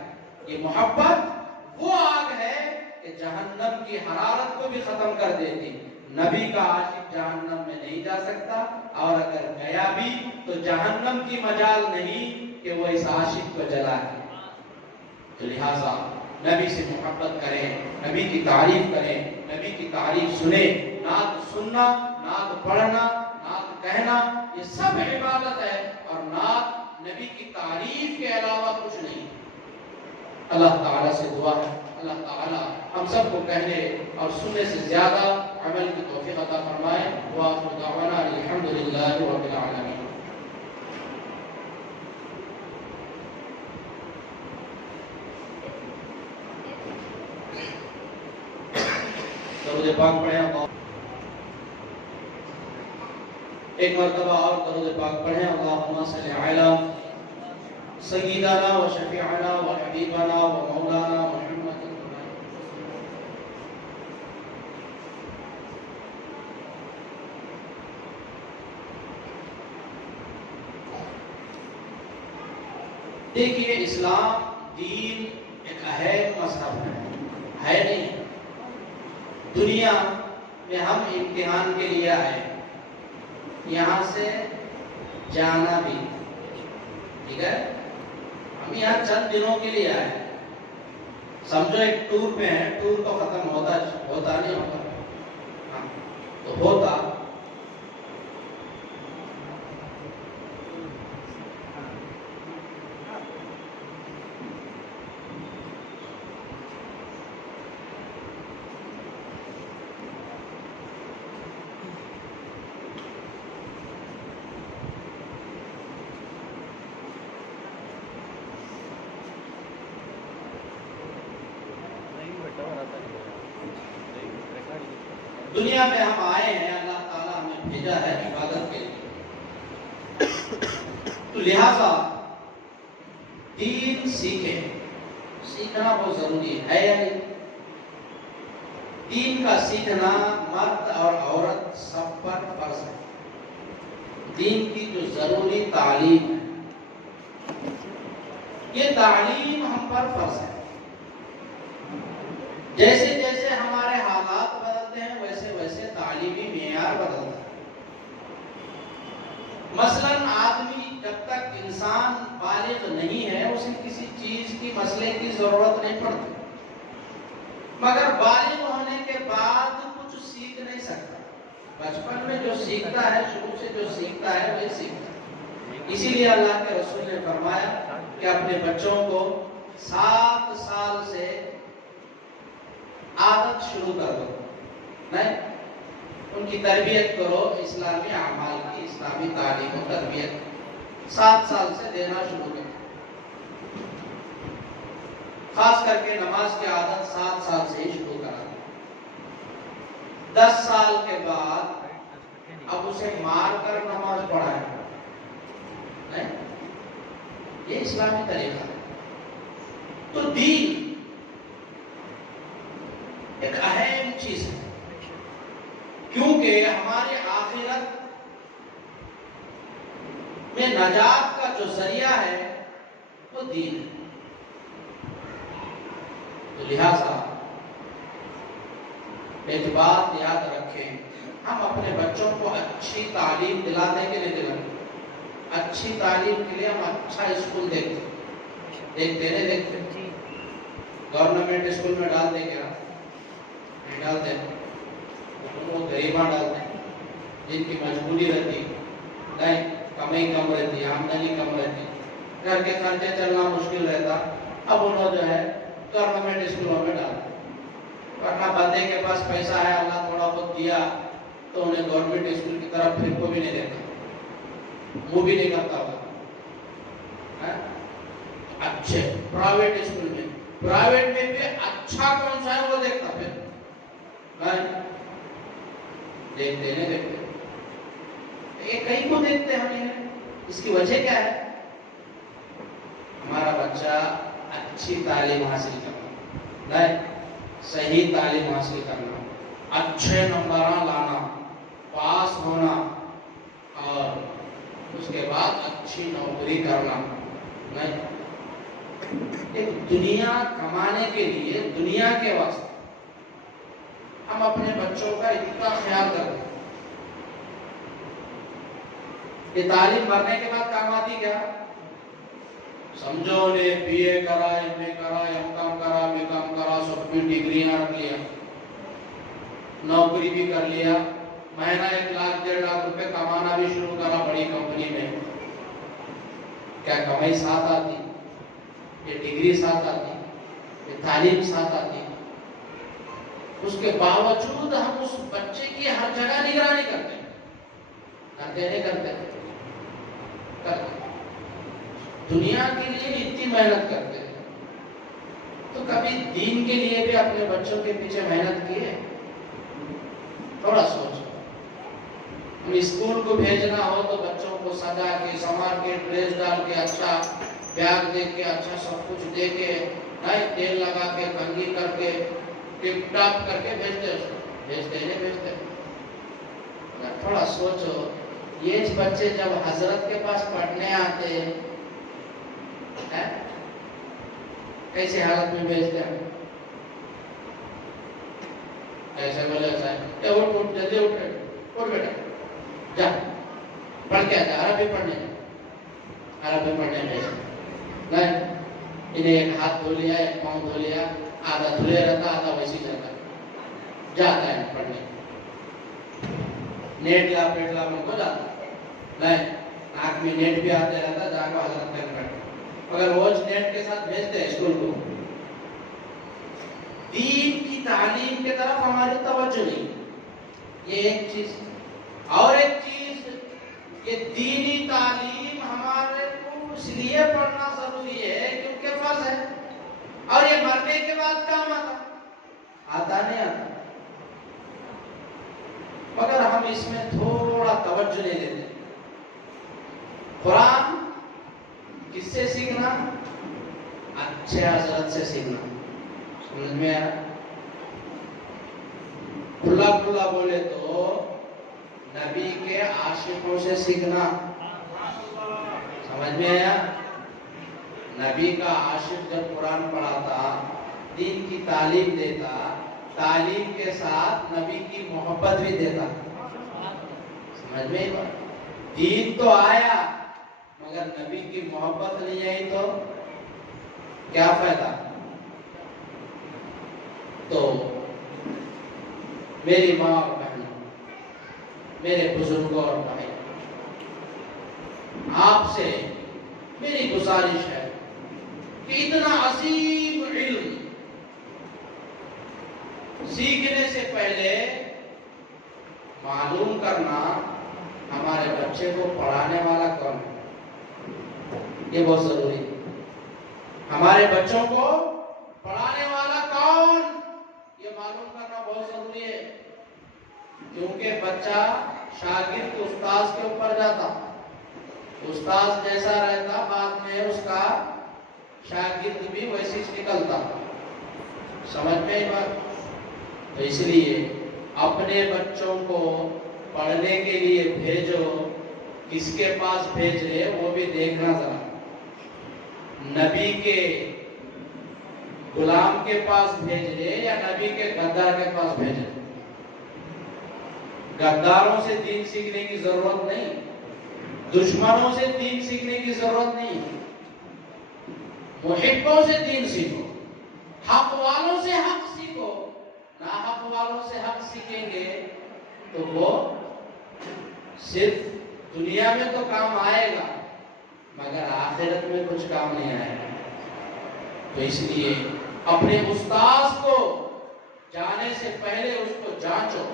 یہ محبت وہ آگ ہے کہ جہنم کی حرارت کو بھی ختم کر دیتی. نبی کا عاشق جہنم میں نہیں جا سکتا، اور اگر گیا بھی تو جہنم کی مجال نہیں کہ وہ اس عاشق کو جلائے. تو لہٰذا نبی سے محبت کریں، نبی کی تعریف کریں، نبی کی تعریف سنیں. نعت سننا، نعت پڑھنا، نعت کہنا، یہ سب عبادت ہے، اور نعت نبی کی تعریف کے علاوہ کچھ نہیں. اللہ تعالیٰ سے دعا ہے اللہ تعالیٰ ہم سب کو کہنے اور سننے سے زیادہ عمل کی توفیق عطا فرمائے. وآخر دعوانا الحمدللہ رب العالمین. درود پاک پڑھیں. ایک مرتبہ اور درود پاک پڑھیں. اللہم صلی علی سیدنا و شفیعنا و حبیبنا و مولانا محمد. دیکھیے اسلام دین ایک اہم مذہب ہے نہیں. دنیا میں ہم امتحان کے لیے آئے، یہاں سے جانا بھی، ٹھیک ہے؟ ہم یہاں چند دنوں کے لیے آئے، سمجھو ایک ٹور پہ ہیں، ٹور تو ختم ہوتا نہیں ہوتا، ہاں تو ہوتا. دنیا میں ہم آئے ہیں، اللہ تعالیٰ ہمیں بھیجا ہے عبادت کے لیے، تو لہٰذا دین سیکھیں. سیکھنا بہت ضروری ہے یا نہیں؟ دین کا سیکھنا مرد اور عورت سب پر فرض ہے. دین کی جو ضروری تعلیم ہے، یہ تعلیم ہم پر فرض ہے. جیسے جیسے ہمارے حالات بدلتے ہیں ویسے ویسے تعلیمی معیار بدلتا ہے. مثلاً آدمی جب تک انسان بالغ نہیں ہے اسے کسی چیز کی مسئلے کی ضرورت نہیں پڑتی، مگر بالغ ہونے کے بعد کچھ سیکھ نہیں سکتا. بچپن میں جو سیکھتا ہے، شروع سے جو سیکھتا ہے وہی سیکھتا ہے. اسی لیے اللہ کے رسول نے فرمایا کہ اپنے بچوں کو 7 سال سے عادت شروع کر دو، نہیں ان کی تربیت کرو، اسلامی اعمال کی، اسلامی تعلیم و تربیت 7 سال سے دینا شروع کرو. خاص کر کے نماز کی عادت 7 سال سے ہی شروع کرا. 10 سال کے بعد اب اسے مار کر نماز پڑھائیں، نہیں یہ اسلامی طریقہ ہے. تو دین ایک اہم چیز ہے، کیونکہ ہمارے آخرت میں نجات کا جو ذریعہ ہے وہ دین ہے. تو لہذا ایک بات یاد رکھیں، ہم اپنے بچوں کو اچھی تعلیم دلانے کے لیے اچھی تعلیم کے لیے ہم اچھا اسکول دیکھتے گورنمنٹ اسکول میں ڈال دیں گے، نہیں ڈالتے، وہ غریباں ڈالتے ہیں جن کی مجبوری رہتی، نہیں کمائی کم رہتی، آمدنی کم رہتی، گھر کے خرچے چلنا مشکل رہتا. اب انہوں جو ہے گورنمنٹ اسکولوں میں ڈالتے. ورنہ بندے کے پاس پیسہ ہے، اللہ تھوڑا بہت دیا تو انہیں گورنمنٹ اسکول کی طرف پھر کو بھی نہیں دیتا، وہ بھی نہیں کرتا ہوگا۔ اچھے پرائیویٹ اسکول میں، پرائیویٹ میں بھی اچھا کون سا ہے وہ دیکھتا، پھر دیکھتے نہیں دیکھتے، یہ کہیں کو دیکھتے ہمیں۔ اس کی وجہ کیا ہے؟ ہمارا بچہ اچھی تعلیم حاصل کرنا، صحیح تعلیم حاصل کرنا، اچھے نمبر لانا، پاس ہونا، اور اس کے بعد اچھی نوکری کرنا۔ ایک دنیا کمانے کے لیے، دنیا کے واسطے ہم اپنے بچوں کا اتنا خیال کرتے ہیں۔ یہ تعلیم مرنے کے بعد کام آتی کیا؟ سمجھو نے بی اے کرا، ایم اے کرا، ایم کام کرا، بی کام کرا، سب کی ڈگریاں رکھ لیا، نوکری بھی کر لیا، مہینہ 1 لاکھ 1.5 لاکھ روپے کمانا بھی شروع کرا بڑی کمپنی میں۔ کیا کمائی ساتھ آتی؟ یہ ڈگری ساتھ آتی؟ یہ تعلیم ساتھ آتی؟ اس کے باوجود ہم اس بچے کی ہر جگہ نگرانی کرتے ہیں، نہیں کرتے؟ دنیا کے لیے اتنی محنت کرتے ہیں، تو کبھی دین کے لیے بھی اپنے بچوں کے پیچھے محنت کی ہے؟ تھوڑا سوچو۔ ہم اسکول کو بھیجنا ہو تو بچوں کو سجا کے، سنوار کے، ڈریس ڈال کے، اچھا بیگ دے کے، اچھا سب کچھ دے کے، تیل لگا کے، کنگھی کر کے، ٹپ ٹاپ کر کے بھیجتے۔ تھوڑا سوچو، یہ بچے جب حضرت کے پاس پڑھنے آتے ہیں کیسے حالت میں بھیجتے ہیں؟ ایسے بولے اٹھ جلدی اٹھ بیٹا، جا پڑھ کے آتا، عربی پڑھنے بھیجتے نہیں۔ انہیں ایک ہاتھ دھو لیا، ایک پاؤں دھو لیا، آدھا دھلے رہتا، آدھا ویسے جاتا، جاتا ہے پڑھنے۔ نیٹ لا پیٹ لا من کو جاتا نہیں، ناک میں نیٹ بھی آتے رہتا، جا کے حضرت تک بیٹھتا۔ اگر روز نیٹ کے ساتھ بھیجتے ہیں اسکول کو، دین کی تعلیم کی طرف ہماری توجہ نہیں، یہ ایک چیز۔ اور ایک چیز، یہ دینی تعلیم ہمارے کو اس لیے پڑھنا ضروری ہے کیونکہ فرض ہے، اور یہ مرنے کے بعد کام آتا نہیں آتا، مگر ہم اس میں تھوڑا توجہ نہیں دیتے۔ قرآن کس سے سیکھنا؟ اچھے حضرت سے سیکھنا، سمجھ میں آیا؟ کھلا کھلا بولے تو نبی کے عاشقوں سے سیکھنا، سمجھ میں آیا؟ نبی کا عاشق جب قرآن پڑھاتا، دین کی تعلیم دیتا، تعلیم کے ساتھ نبی کی محبت بھی دیتا، سمجھ میں آئی بات؟ دین تو آیا مگر نبی کی محبت نہیں آئی تو کیا فائدہ؟ تو میری ماں اور بہنوں، میرے بزرگوں اور بھائی، آپ سے میری گزارش ہے کہ اتنا عظیم علم سیکھنے سے پہلے معلوم کرنا ہمارے بچے کو پڑھانے والا کون ہے، یہ بہت ضروری ہے۔ ہمارے بچوں کو پڑھانے والا کون، یہ معلوم کرنا بہت ضروری ہے، کیونکہ بچہ شاگرد استاذ کے اوپر جاتا، استاذ جیسا رہتا بعد میں اس کا شاگرد بھی ویسے نکلتا، سمجھ میں آئی بات؟ تو اس لیے اپنے بچوں کو پڑھنے کے لیے بھیجو، کس کے پاس بھیج رہے وہ بھی دیکھنا ذرا، نبی کے غلام کے پاس بھیج رہے یا نبی کے غدار کے پاس بھیج رہے؟ غداروں سے دین سیکھنے کی ضرورت نہیں، دشمنوں سے دین سیکھنے کی ضرورت نہیں، محبوں سے دین سیکھو، حق والوں سے حق سیکھو۔ ناحق والوں سے حق سیکھیں گے تو وہ صرف دنیا میں تو کام آئے گا مگر آخرت میں کچھ کام نہیں آئے گا۔ تو اس لیے اپنے استاذ کو جانے سے پہلے اس کو جانچو،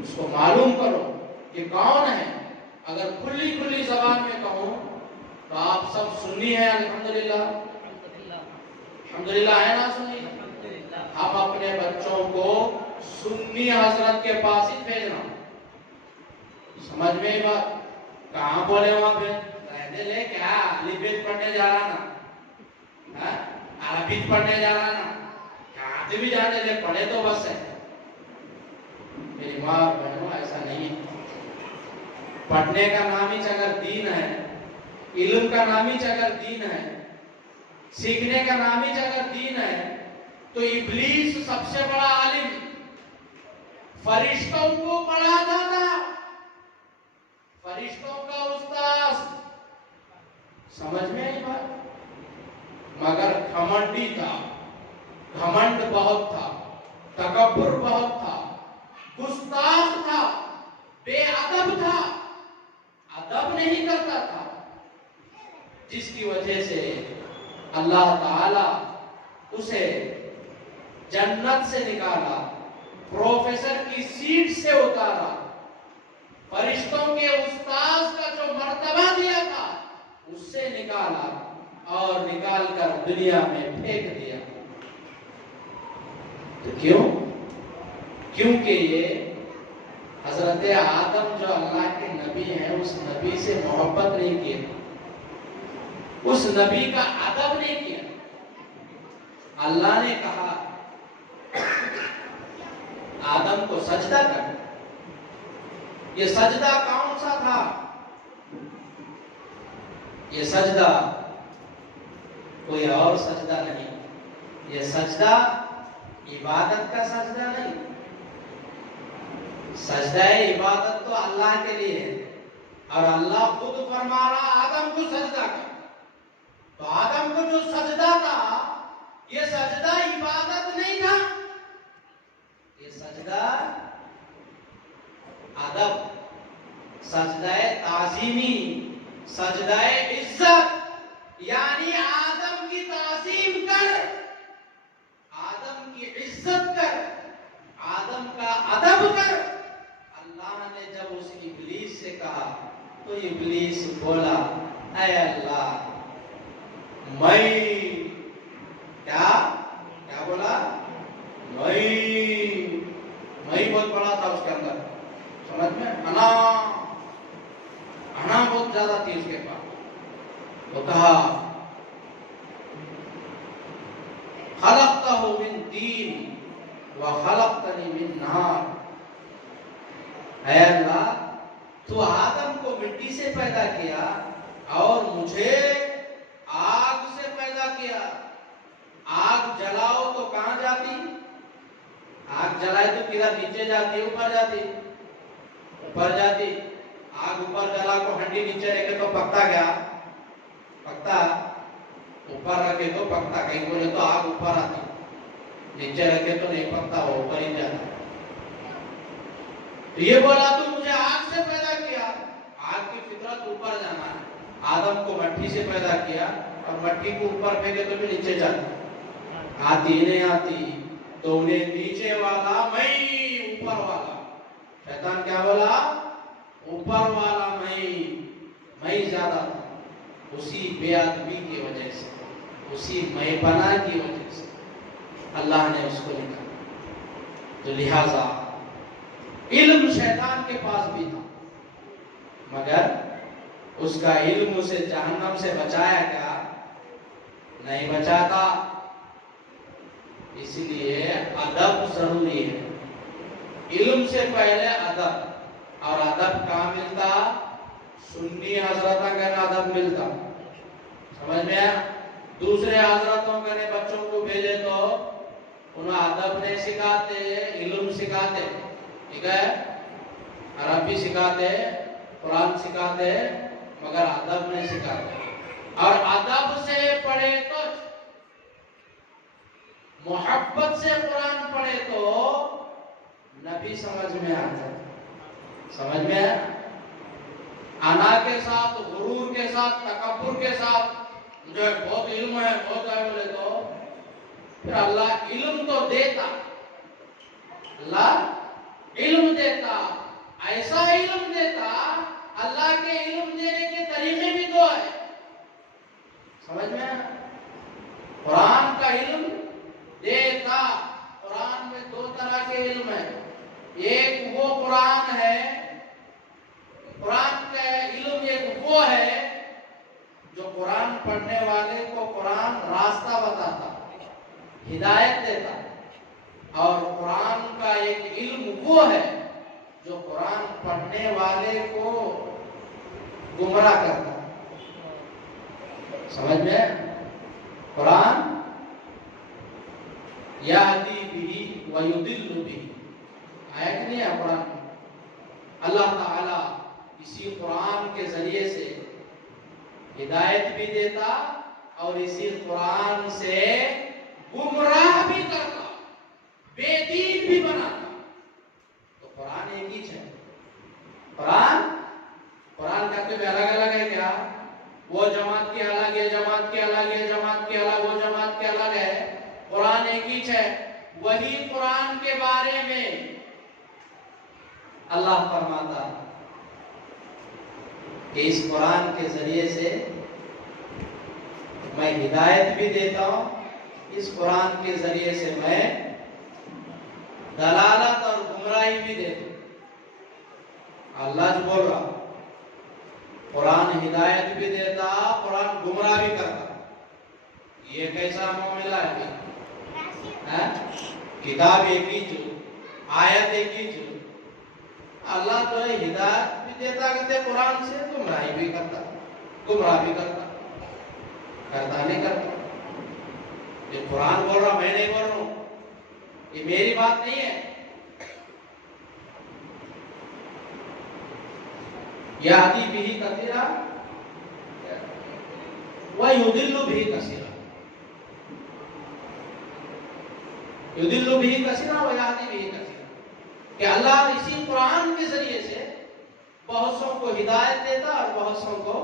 اس کو معلوم کرو کہ کون ہے۔ اگر کھلی کھلی زبان میں کہوں تو آپ سب سنی ہیں الحمدللہ، الحمدللہ ہے نا سنی؟ ہم اپنے بچوں کو سنی حضرت کے پاس ہی بھیجنا۔ سمجھ میں بات؟ کہاں بولے وہاں پہ رہنے لے کیا عربی پڑھنے جا رہا نا، عربی پڑھنے جا رہا نا، کہاں سے بھی جانے لے، پڑھے تو بس ہے۔ میری ماں اور بہنوں ایسا نہیں ہے۔ پڑھنے کا نام ہی اگر دین ہے، علم کا نام ہی اگر دین ہے، سیکھنے کا نام ہی اگر دین ہے، تو ابلیس سب سے بڑا عالم فرشتوں کو پڑھاتا تھا، فرشتوں کا استاذ۔ سمجھ میں آئی بات؟ مگر گھمنڈی تھا، گھمنڈ بہت تھا، تکبر بہت تھا، گستاخ تھا، بے ادب تھا، ادب نہیں کرتا تھا، جس کی وجہ سے اللہ تعالی اسے جنت سے نکالا، پروفیسر کی سیٹ سے اتارا، فرشتوں کے استاذ کا جو مرتبہ دیا تھا اس سے نکالا اور نکال کر دنیا میں پھینک دیا۔ تو کیوں؟ کیونکہ یہ حضرت آدم جو اللہ کے نبی ہیں اس نبی سے محبت نہیں کی، اس نبی کا ادب نہیں کیا۔ اللہ نے کہا آدم کو سجدہ کر۔ یہ سجدہ کون سا تھا؟ یہ سجدہ کوئی اور سجدہ نہیں، یہ سجدہ عبادت کا سجدہ نہیں۔ سجدہ عبادت تو اللہ کے لیے ہے، اور اللہ خود فرما رہا آدم کو سجدہ کر۔ تو آدم کو جو سجدہ تھا یہ سجدہ عبادت نہیں تھا، یہ سجدہ ادب، سجدہ تعظیمی، سجدہ عزت، یعنی آدم کی تعظیم کر، آدم کی عزت کر، آدم کا ادب کر۔ اللہ نے جب اس ابلیس سے کہا تو ابلیس بولا اے اللہ میں کیا بولا؟ میں بہت بڑا تھا اس کے اندر، سمجھ میں؟ انا بہت زیادہ تھی اس کے پاس۔ وہ کہا خلقتہ من طین وخلقتنی من نار، اے اللہ تو آدم کو مٹی سے پیدا کیا اور مجھے آگ سے پیدا کیا۔ آگ جلاؤ تو کہاں جاتی؟ آگ جلائے تو کدھر نیچے جاتی؟ اوپر جاتی، اوپر جاتی۔ آگ اوپر جلا کو ہنڈی نیچے رکھے تو پکتا کیا؟ پکتا۔ اوپر رکھے تو پکتا، کہیں بولے تو آگ اوپر آتی، نیچے رکھے تو نہیں پکتا، وہ اوپر ہی جاتا۔ تو یہ بولا تو مجھے آگ سے پیدا کیا، آگ کی فطرت اوپر جانا ہے۔ آدم کو مٹی سے پیدا کیا اور مٹی کو اوپر پھینکے تو بھی نیچے جاتی، آتی نہیں آتی۔ تو انہیں نیچے والا میں، اوپر والا، شیطان کیا بولا؟ اوپر والا میں زیادہ تھا، اسی بے ادبی کی وجہ سے، اسی میں پنا کی وجہ سے اللہ نے اس کو لکھا۔ تو لہذا علم شیطان کے پاس بھی تھا، مگر اس کا علم اسے جہنم سے بچایا کیا؟ نہیں بچاتا۔ اس لیے ادب ضروری ہے، علم سے پہلے ادب، اور ادب کہاں ملتا؟ سنی حضرتوں کا ادب ملتا، سمجھ میں؟ دوسرے حضرتوں کے بچوں کو بھیجے تو انہیں ادب نہیں سکھاتے، علم سکھاتے، ٹھیک ہے؟ عربی سکھاتے، قرآن سکھاتے، مگر ادب نہیں سکھاتے۔ اور ادب سے پڑھے تو، محبت سے قرآن پڑھے تو نبی سمجھ میں آتا ہے، سمجھ میں؟ انا کے ساتھ، غرور کے ساتھ، تکبر کے ساتھ مجھے بہت علم ہے، بہت ہے بولے تو پھر اللہ علم تو دیتا اللہ علم دیتا، ایسا علم دیتا۔ اللہ کے علم دینے کے طریقے بھی دو ہے، سمجھ میں؟ قرآن کا علم دیتا، قرآن میں دو طرح کے علم ہے۔ ایک وہ قرآن ہے، قرآن کا علم ایک وہ ہے جو قرآن پڑھنے والے کو قرآن راستہ بتاتا، ہدایت دیتا، اور قرآن کا ایک علم وہ ہے جو قرآن پڑھنے والے کو گمراہ کرتا۔ سمجھ میں؟ قرآن یہدی بہ ویضل بہ، آیا کہ نہیں ہے قرآن؟ اللہ تعالی اسی قرآن کے ذریعے سے ہدایت بھی دیتا اور اسی قرآن سے گمراہ بھی کرتا، بے دین بھی بناتا۔ تو قرآن ایک ہی ہے۔ قرآن کہتے ہیں الگ الگ ہے کیا؟ وہ جماعت کی الگ، یہ جماعت کی الگ، یہ جماعت کی الگ، وہ جماعت کی الگ ہے۔ قرآن ایک ہی ہے۔ وہی قرآن کے بارے میں اللہ فرماتا کہ اس قرآن کے ذریعے سے میں ہدایت بھی دیتا ہوں، اس قرآن کے ذریعے سے میں دلالت اور گمراہی بھی دیتا ہوں۔ اللہ جو بول رہا، قرآن ہدایت بھی دیتا، قرآن گمراہ بھی کرتا۔ یہ کیسا معاملہ ہے؟ کتاب ایک ہی جو، آیت ایک ہی جو، اللہ تو ہدایت بھی دیتا کہتے قرآن سے، گمراہی بھی کرتا، گمراہ بھی کرتا نہیں کرتا۔ یہ قرآن بول رہا، میں نہیں بول رہا ہوں، یہ میری بات نہیں ہے۔ یہدی بہ کثیرا ویضل بہ کثیرا، یضل بہ کثیرا ویہدی بہ کثیرا، کہ اللہ اسی قرآن کے ذریعے سے بہت سو کو ہدایت دیتا اور بہت سو کو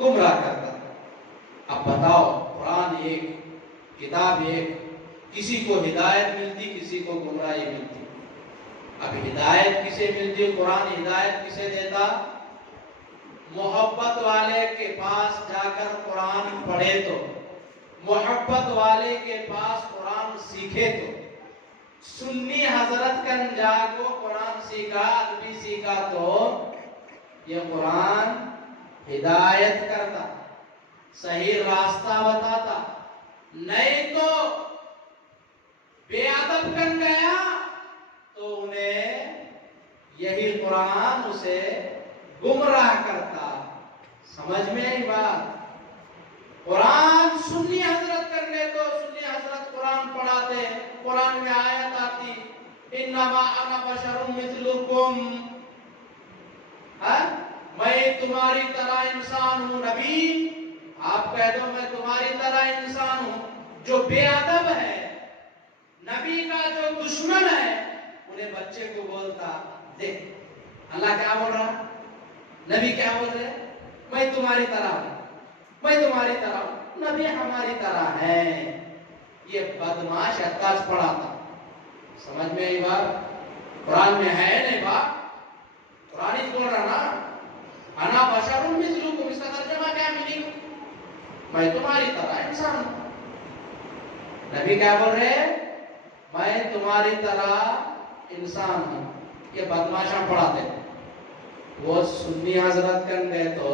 گمراہ کرتا۔ اب بتاؤ، قرآن ایک، کتاب ایک، کسی کو ہدایت ملتی، کسی کو گمراہی ملتی۔ اب ہدایت کسے ملتی؟ قرآن ہدایت کسے دیتا؟ محبت والے کے پاس جا کر قرآن پڑھے تو، محبت والے کے پاس قرآن سیکھے تو۔ سنی حضرت کن جا کو قرآن سیکھا، عربی سیکھا تو یہ قرآن ہدایت کرتا، صحیح راستہ بتاتا۔ نہیں تو بے ادب کن گیا تو انہیں یہی قرآن اسے گمراہ کرتا۔ سمجھ میں آئی بات؟ قرآن سنی حضرت کر گئے تو سنی حضرت قرآن پڑھاتے، قرآن میں آیت آتی انما انا بشر مثلکم، میں تمہاری طرح انسان ہوں۔ نبی آپ کہہ دو میں تمہاری طرح انسان ہوں۔ جو بے ادب ہے، نبی کا جو دشمن ہے، انہیں بچے کو بولتا، دیکھ اللہ کیا بول رہا، نبی کیا بول رہے، میں تمہاری طرح ہوں، میں تمہاری طرح ہوں، نبی ہماری طرح ہے۔ یہ بدماش عکاس پڑھاتا۔ سمجھ میں آئی بات؟ قرآن میں ہے نہیں بات، قرآن ہی بول رہا نا، انا بشر مثلکم، اس کا ترجمہ کیا میننگ؟ میں تمہاری طرح انسان ہوں۔ نبی کیا بول رہے؟ میں تمہاری طرح انسان ہوں۔ یہ بدماشاں پڑھاتے ہیں۔ وہ سنی حضرت کن گئے تو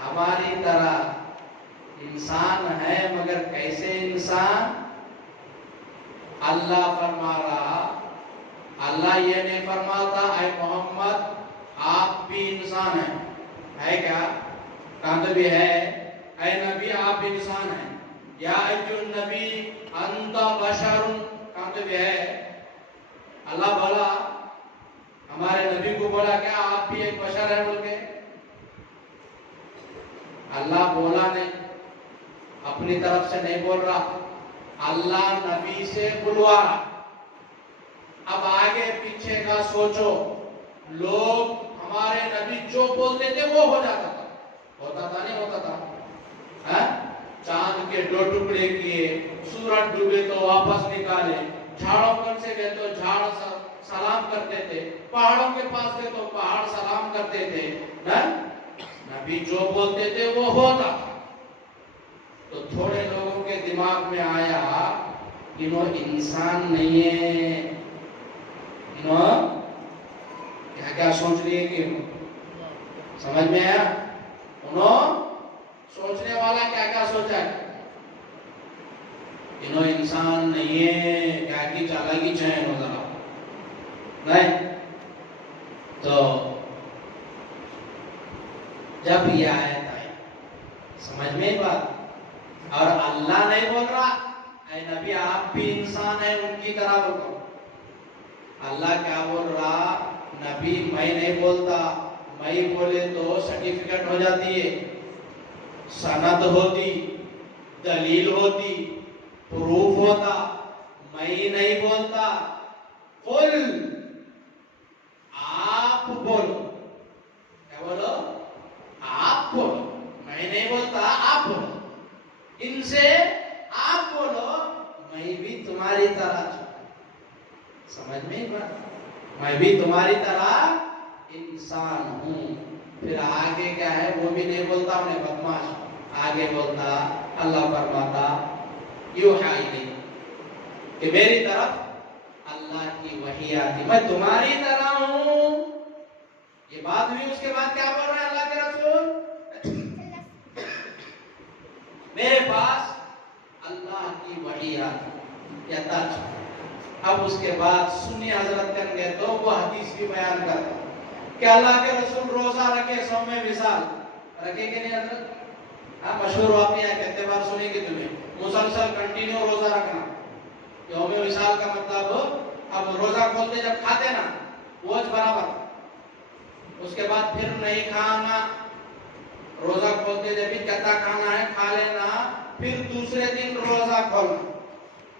ہماری طرح انسان ہے، مگر کیسے انسان؟ اللہ فرما رہا، اللہ یہ نہیں فرماتا اے محمد آپ بھی انسان ہیں، ہے کیا؟ کہاں تو بھی ہے، اے نبی آپ بھی انسان ہیں، یا ایھا النبی انت بشر، کہاں تو بھی ہے۔ اللہ بولا، ہمارے نبی کو بولا کیا آپ بھی ایک بشر ہیں بول کے؟ اللہ بولا نہیں، اپنی طرف سے نہیں بول رہا، اللہ نبی سے بلوا رہا۔ اب آگے پیچھے کا سوچو، لوگ ہمارے نبی جو بولتے تھے وہ ہو جاتا تھا، ہوتا تھا نہیں ہوتا تھا؟ چاند کے 2 ٹکڑے کیے، سورج ڈوبے تو واپس نکالے، جھاڑوں پر سے گئے تو جھاڑ سلام کرتے تھے، پہاڑوں کے پاس گئے تو پہاڑ سلام کرتے تھے. نبی جو بولتے تھے وہ ہوتا. تو تھوڑے لوگوں کے دماغ میں آیا انہوں انسان نہیں ہے، انہوں کیا کیا سوچ رہے کہ سمجھ میں آیا؟ انہوں سوچنے والا کیا کیا سوچا ہے؟ انہوں انسان نہیں ہے، کیا کی چالاکی چاہے ذرا نہیں. تو جب یہ آیت آئی سمجھ میں بات، اور اللہ نہیں بول رہا اے نبی آپ بھی انسان ہیں ان کی طرح بولو. اللہ کیا بول رہا؟ نبی میں نہیں بولتا، میں بولے تو سرٹیفکیٹ ہو جاتی ہے، سند ہوتی، دلیل ہوتی، پروف ہوتا. میں نہیں بولتا، قل آپ بولو. کیا بولو؟ آپ بولو. میں نہیں بولتا، آپ بولو. ان سے آپ بولو میں بھی تمہاری طرح. سمجھ میں بات؟ میں بھی تمہاری طرح انسان ہوں. پھر آگے کیا ہے وہ بھی نہیں بولتا، انہیں بدماش. آگے بولتا اللہ فرماتا یوحی الی، کہ میری طرف اللہ کی وحی آتی، میں تمہاری طرح ہوں. یہ بات ہوئی. اس کے بعد کیا بول رہے ہیں اللہ کے رسول؟ میرے پاس اللہ کی وحی آتی یا تاج. اب اس کے بعد سنی حضرت کر گئے تو وہ حدیث بھی بیان کرتا کہ اللہ کے رسول روزہ رکھے، صوم وصال رکھے کہ نہیں حضرت؟ ہاں مشہور واقعہ ہے، کہتے بار سنیں گے تمہیں، مسلسل کنٹینیو روزہ رکھنا. یوم وصال کا مطلب اب روزہ کھولتے جب کھاتے نا بوجھ برابر، اس کے بعد پھر نہیں کھانا. روزہ کھولتے جب بھی کہتا کھانا ہے کھا لینا، پھر دوسرے دن روزہ کھولنا.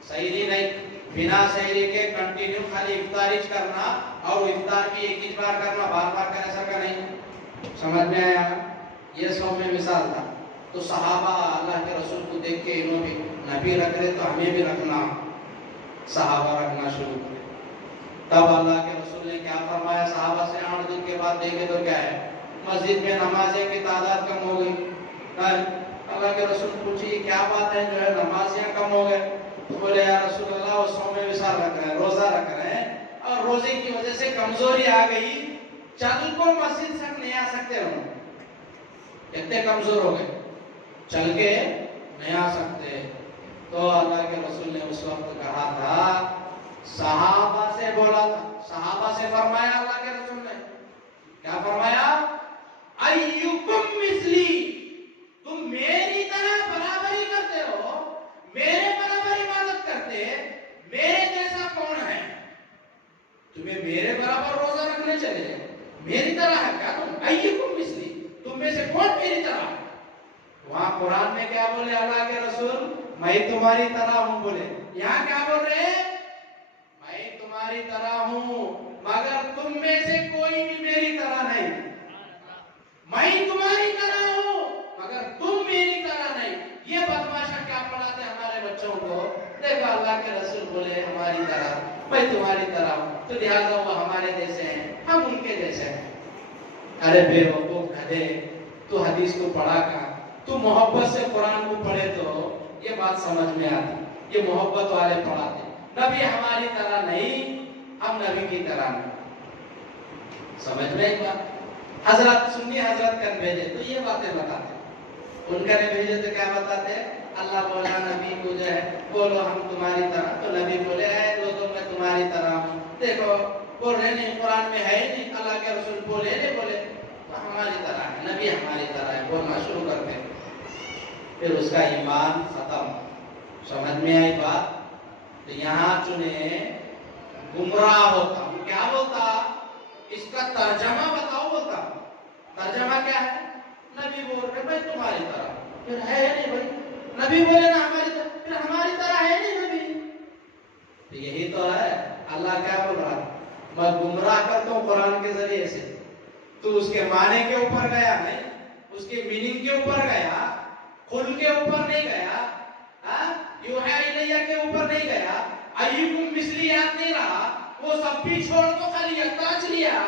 سحری نہیں، بنا سحری کے کنٹینیو خالی افطاری کرنا، اور افطار بھی ایک ہی بار کرنا، بار بار کرنے ایسا کا نہیں. سمجھ میں آیا؟ یہ صوم وصال تھا. تو صحابہ اللہ کے رسول کو دیکھ کے انہوں بھی نبی رکھ رہے تو ہمیں بھی رکھنا. صحابہ رکھنا شروع کرے. تب اللہ کے رسول نے کیا فرمایا؟ صحابہ سے 8 دن کے بعد دیکھے تو کیا ہے، مسجد میں نمازیں کی تعداد کم ہو گئی. اللہ کے رسول پوچھی کیا بات ہے جو ہے نمازیاں کم ہو گئے؟ تو بولے یا رسول اللہ وہ صوم وصال رکھ رہے ہیں، روزہ رکھ رہے ہیں، اور روزے کی وجہ سے کمزوری آ گئی، چل کو مسجد سے نہیں آ سکتے. ہو کتنے کمزور ہو گئے، چل کے نہیں آ سکتے. تو اللہ کے رسول نے اس وقت کہا تھا، صحابہ سے بولا تھا، صحابہ سے فرمایا اللہ کے رسول نے کیا فرمایا؟ ایکم مثلی، تم میری طرح برابری کرتے ہو، میرے برابر عبادت کرتے، میرے جیسا کون ہے؟ تمہیں میرے برابر روزہ رکھنے چلے جائے، میری طرح ہے کیا تم؟ ایکم مثلی، تم میں سے کون میری طرح ہے؟ وہاں قرآن میں کیا بولے اللہ کے رسول؟ میں تمہاری طرح ہوں بولے. یہاں کیا بول رہے ہیں؟ میں تمہاری طرح ہوں مگر تم میں سے کوئی بھی میری طرح نہیں. میں تمہاری طرح ہوں مگر تم میری طرح نہیں. یہ بدماشا کیا پڑھاتے ہمارے بچوں کو؟ دیکھو اللہ کے رسول بولے ہماری طرح، میں تمہاری طرح ہوں، تو لہٰذا وہ ہمارے جیسے ہیں، ہم ان کے جیسے ہیں. ارے بے وقوف گدھے، تو حدیث کو پڑھا کہاں؟ تو محبت سے قرآن کو پڑھے تو یہ بات سمجھ میں آتی. یہ محبت والے پڑھاتے. نبی ہماری طرح نہیں، ہم نبی کی طرح نہیں. سمجھ میں ایک بات؟ حضرت سنی حضرت کر بھیجے تو یہ باتیں بتاتے. ان کا نے بھیجے تو کیا بتاتے؟ اللہ بولا نبی کو جو ہے بولو ہم تمہاری طرح، تو نبی بولے اے لوگوں میں تمہاری طرح ہوں. دیکھو بول رہے نہیں، قرآن میں ہے ہی نہیں، اللہ کے رسول بولے نہیں بولے تو ہماری طرح ہے، نبی ہماری طرح ہے، بولنا شروع کرتے. پھر اس کا ایمان ختم. سمجھ میں آئی بات؟ تو یہاں چنے گمراہ ہوتا ہوں. کیا بولتا؟ اس کا ترجمہ بتاؤ. بولتا ترجمہ کیا ہے؟ نبی بول رہے میں تمہاری طرح، پھر ہے نہیں بھائی. نبی بولے نا ہماری طرح، پھر ہماری طرح ہے نہیں نبی. تو یہی تو ہے. اللہ کیا بول رہا ہے؟ میں گمراہ کرتا ہوں قرآن کے ذریعے سے. تو اس کے معنی کے اوپر گیا نہیں، اس کے میننگ کے اوپر گیا. کھل کے اوپر نہیں گیا، یوحی الیہ کے اوپر نہیں گیا، ایکم مثلی یاد نہیں رہا، وہ سب بھی چھوڑ دو، خالی یکتا چ لیا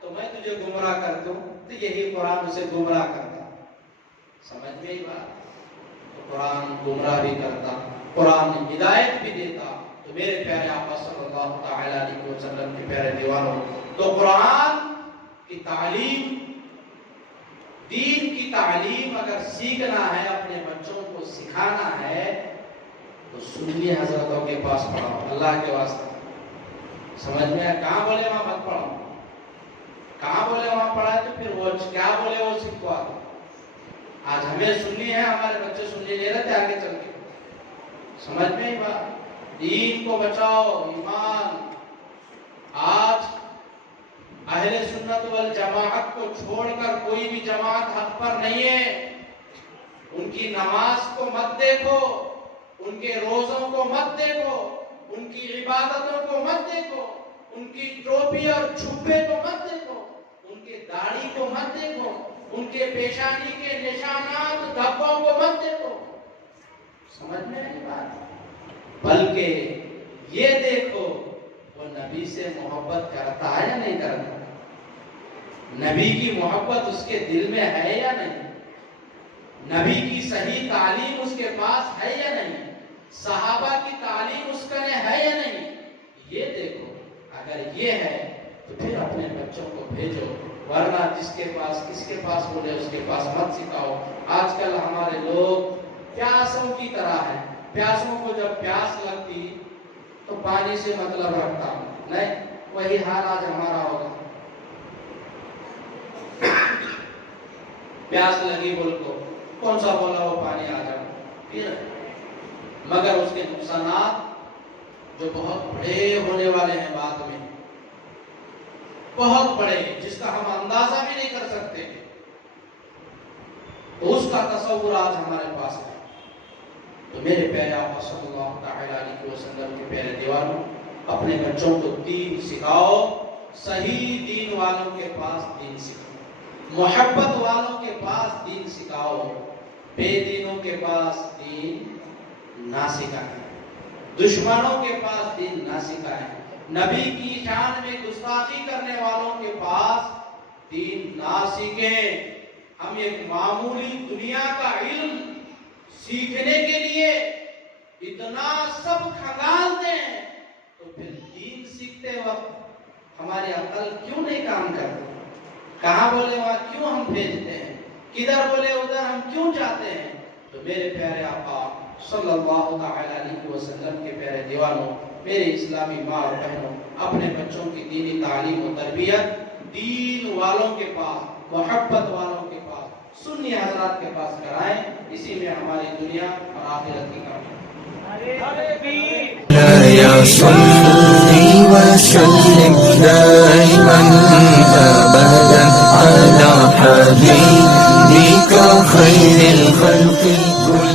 تو میں تجھے گمراہ کر دوں، تو یہی قرآن اسے گمراہ کرتا. سمجھ میں ہی بات؟ تو قرآن گمراہ بھی کرتا، قرآن ہدایت بھی دیتا. تو میرے پیارے آقا صلی اللہ تعالی علیہ وسلم کے پیارے دیوانوں، تو قرآن کی تعلیم، دین کی تعلیم اگر سیکھنا ہے، اپنے بچوں کو سکھانا ہے، تو سنی حضرتوں کے پاس پڑھاؤ، اللہ کے واسطے. سمجھ میں ہے؟ کہاں بولے وہاں مت پڑھاؤ، کہاں بولے وہاں پڑھائے تو پھر وہ کیا بولے وہ سکھوا دو. آج ہمیں سننی ہے، ہمارے بچے سننے لے رہتے آگے چل کے. سمجھ میں ہی بات؟ دین کو بچاؤ، ایمان. آج اہل سنت والجماعت کو چھوڑ کر کوئی بھی جماعت حق پر نہیں ہے. ان کی نماز کو مت دیکھو، ان کے روزوں کو مت دیکھو، ان کی عبادتوں کو مت دیکھو، ان کی ٹوپی اور چھپے کو مت دیکھو، ان کے داڑھی کو مت دیکھو، ان کے پیشانی کے نشانات دھبوں کو مت دیکھو. سمجھ میں نہیں بات؟ بلکہ یہ دیکھو وہ نبی سے محبت کرتا ہے یا نہیں کرتا، نبی کی محبت اس کے دل میں ہے یا نہیں، نبی کی صحیح تعلیم اس کے پاس ہے یا نہیں، صحابہ کی تعلیم اس کا ہے یا نہیں. یہ دیکھو، اگر یہ ہے تو پھر اپنے بچوں کو بھیجو، ورنہ جس کے پاس کس کے پاس بولے اس کے پاس مت سکھاؤ. آج کل ہمارے لوگ پیاسوں کی طرح ہیں. پیاسوں کو جب پیاس لگتی تو پانی سے مطلب رکھتا ہوں نہیں، وہی حال آج ہمارا ہوگا. پیاس لگی بول کو کون سا بولا وہ پانی آ جاؤ پھر، مگر اس کے نقصانات جو بہت بڑے ہونے والے ہیں بعد میں، بہت بڑے، جس کا ہم اندازہ بھی نہیں کر سکتے، تو اس کا تصور آج ہمارے پاس ہے. تو میرے پیارے آقا صلی اللہ تعالی علیہ وسلم کے پیارے دیوانوں، اپنے بچوں کو دین سکھاؤ، صحیح دین والوں کے پاس دین سکھاؤ، محبت والوں کے پاس دین سکھاؤ، بے دینوں کے پاس دین نہ سکھائیں، دشمنوں کے پاس دین نہ سکھائیں، نبی کی شان میں گستاخی کرنے والوں کے پاس دین نہ سیکھیں. ہم ایک معمولی دنیا کا علم سیکھنے کے لیے اتنا سب کھنگالتے ہیں، تو پھر دین سیکھتے وقت ہماری عقل کیوں نہیں کام کرتی؟ کہاں بولے وہاں کیوں ہم بھیجتے ہیں، کدھر بولے ادھر ہم کیوں جاتے ہیں؟ تو میرے پیارے آقا صلی اللہ تعالی علیہ وسلم کے پیارے دیوانوں، میرے اسلامی ماں اور بہنوں، اپنے بچوں کی دینی تعلیم و تربیت دین والوں کے پاس، محبت والوں کے پاس، سنی حضرات کے پاس کرائیں. اسی میں ہماری دنیا اور آخرت کی کامیابی. يا صلي وسلم دائما أبدا على حبيبك خير الخلق كلهم.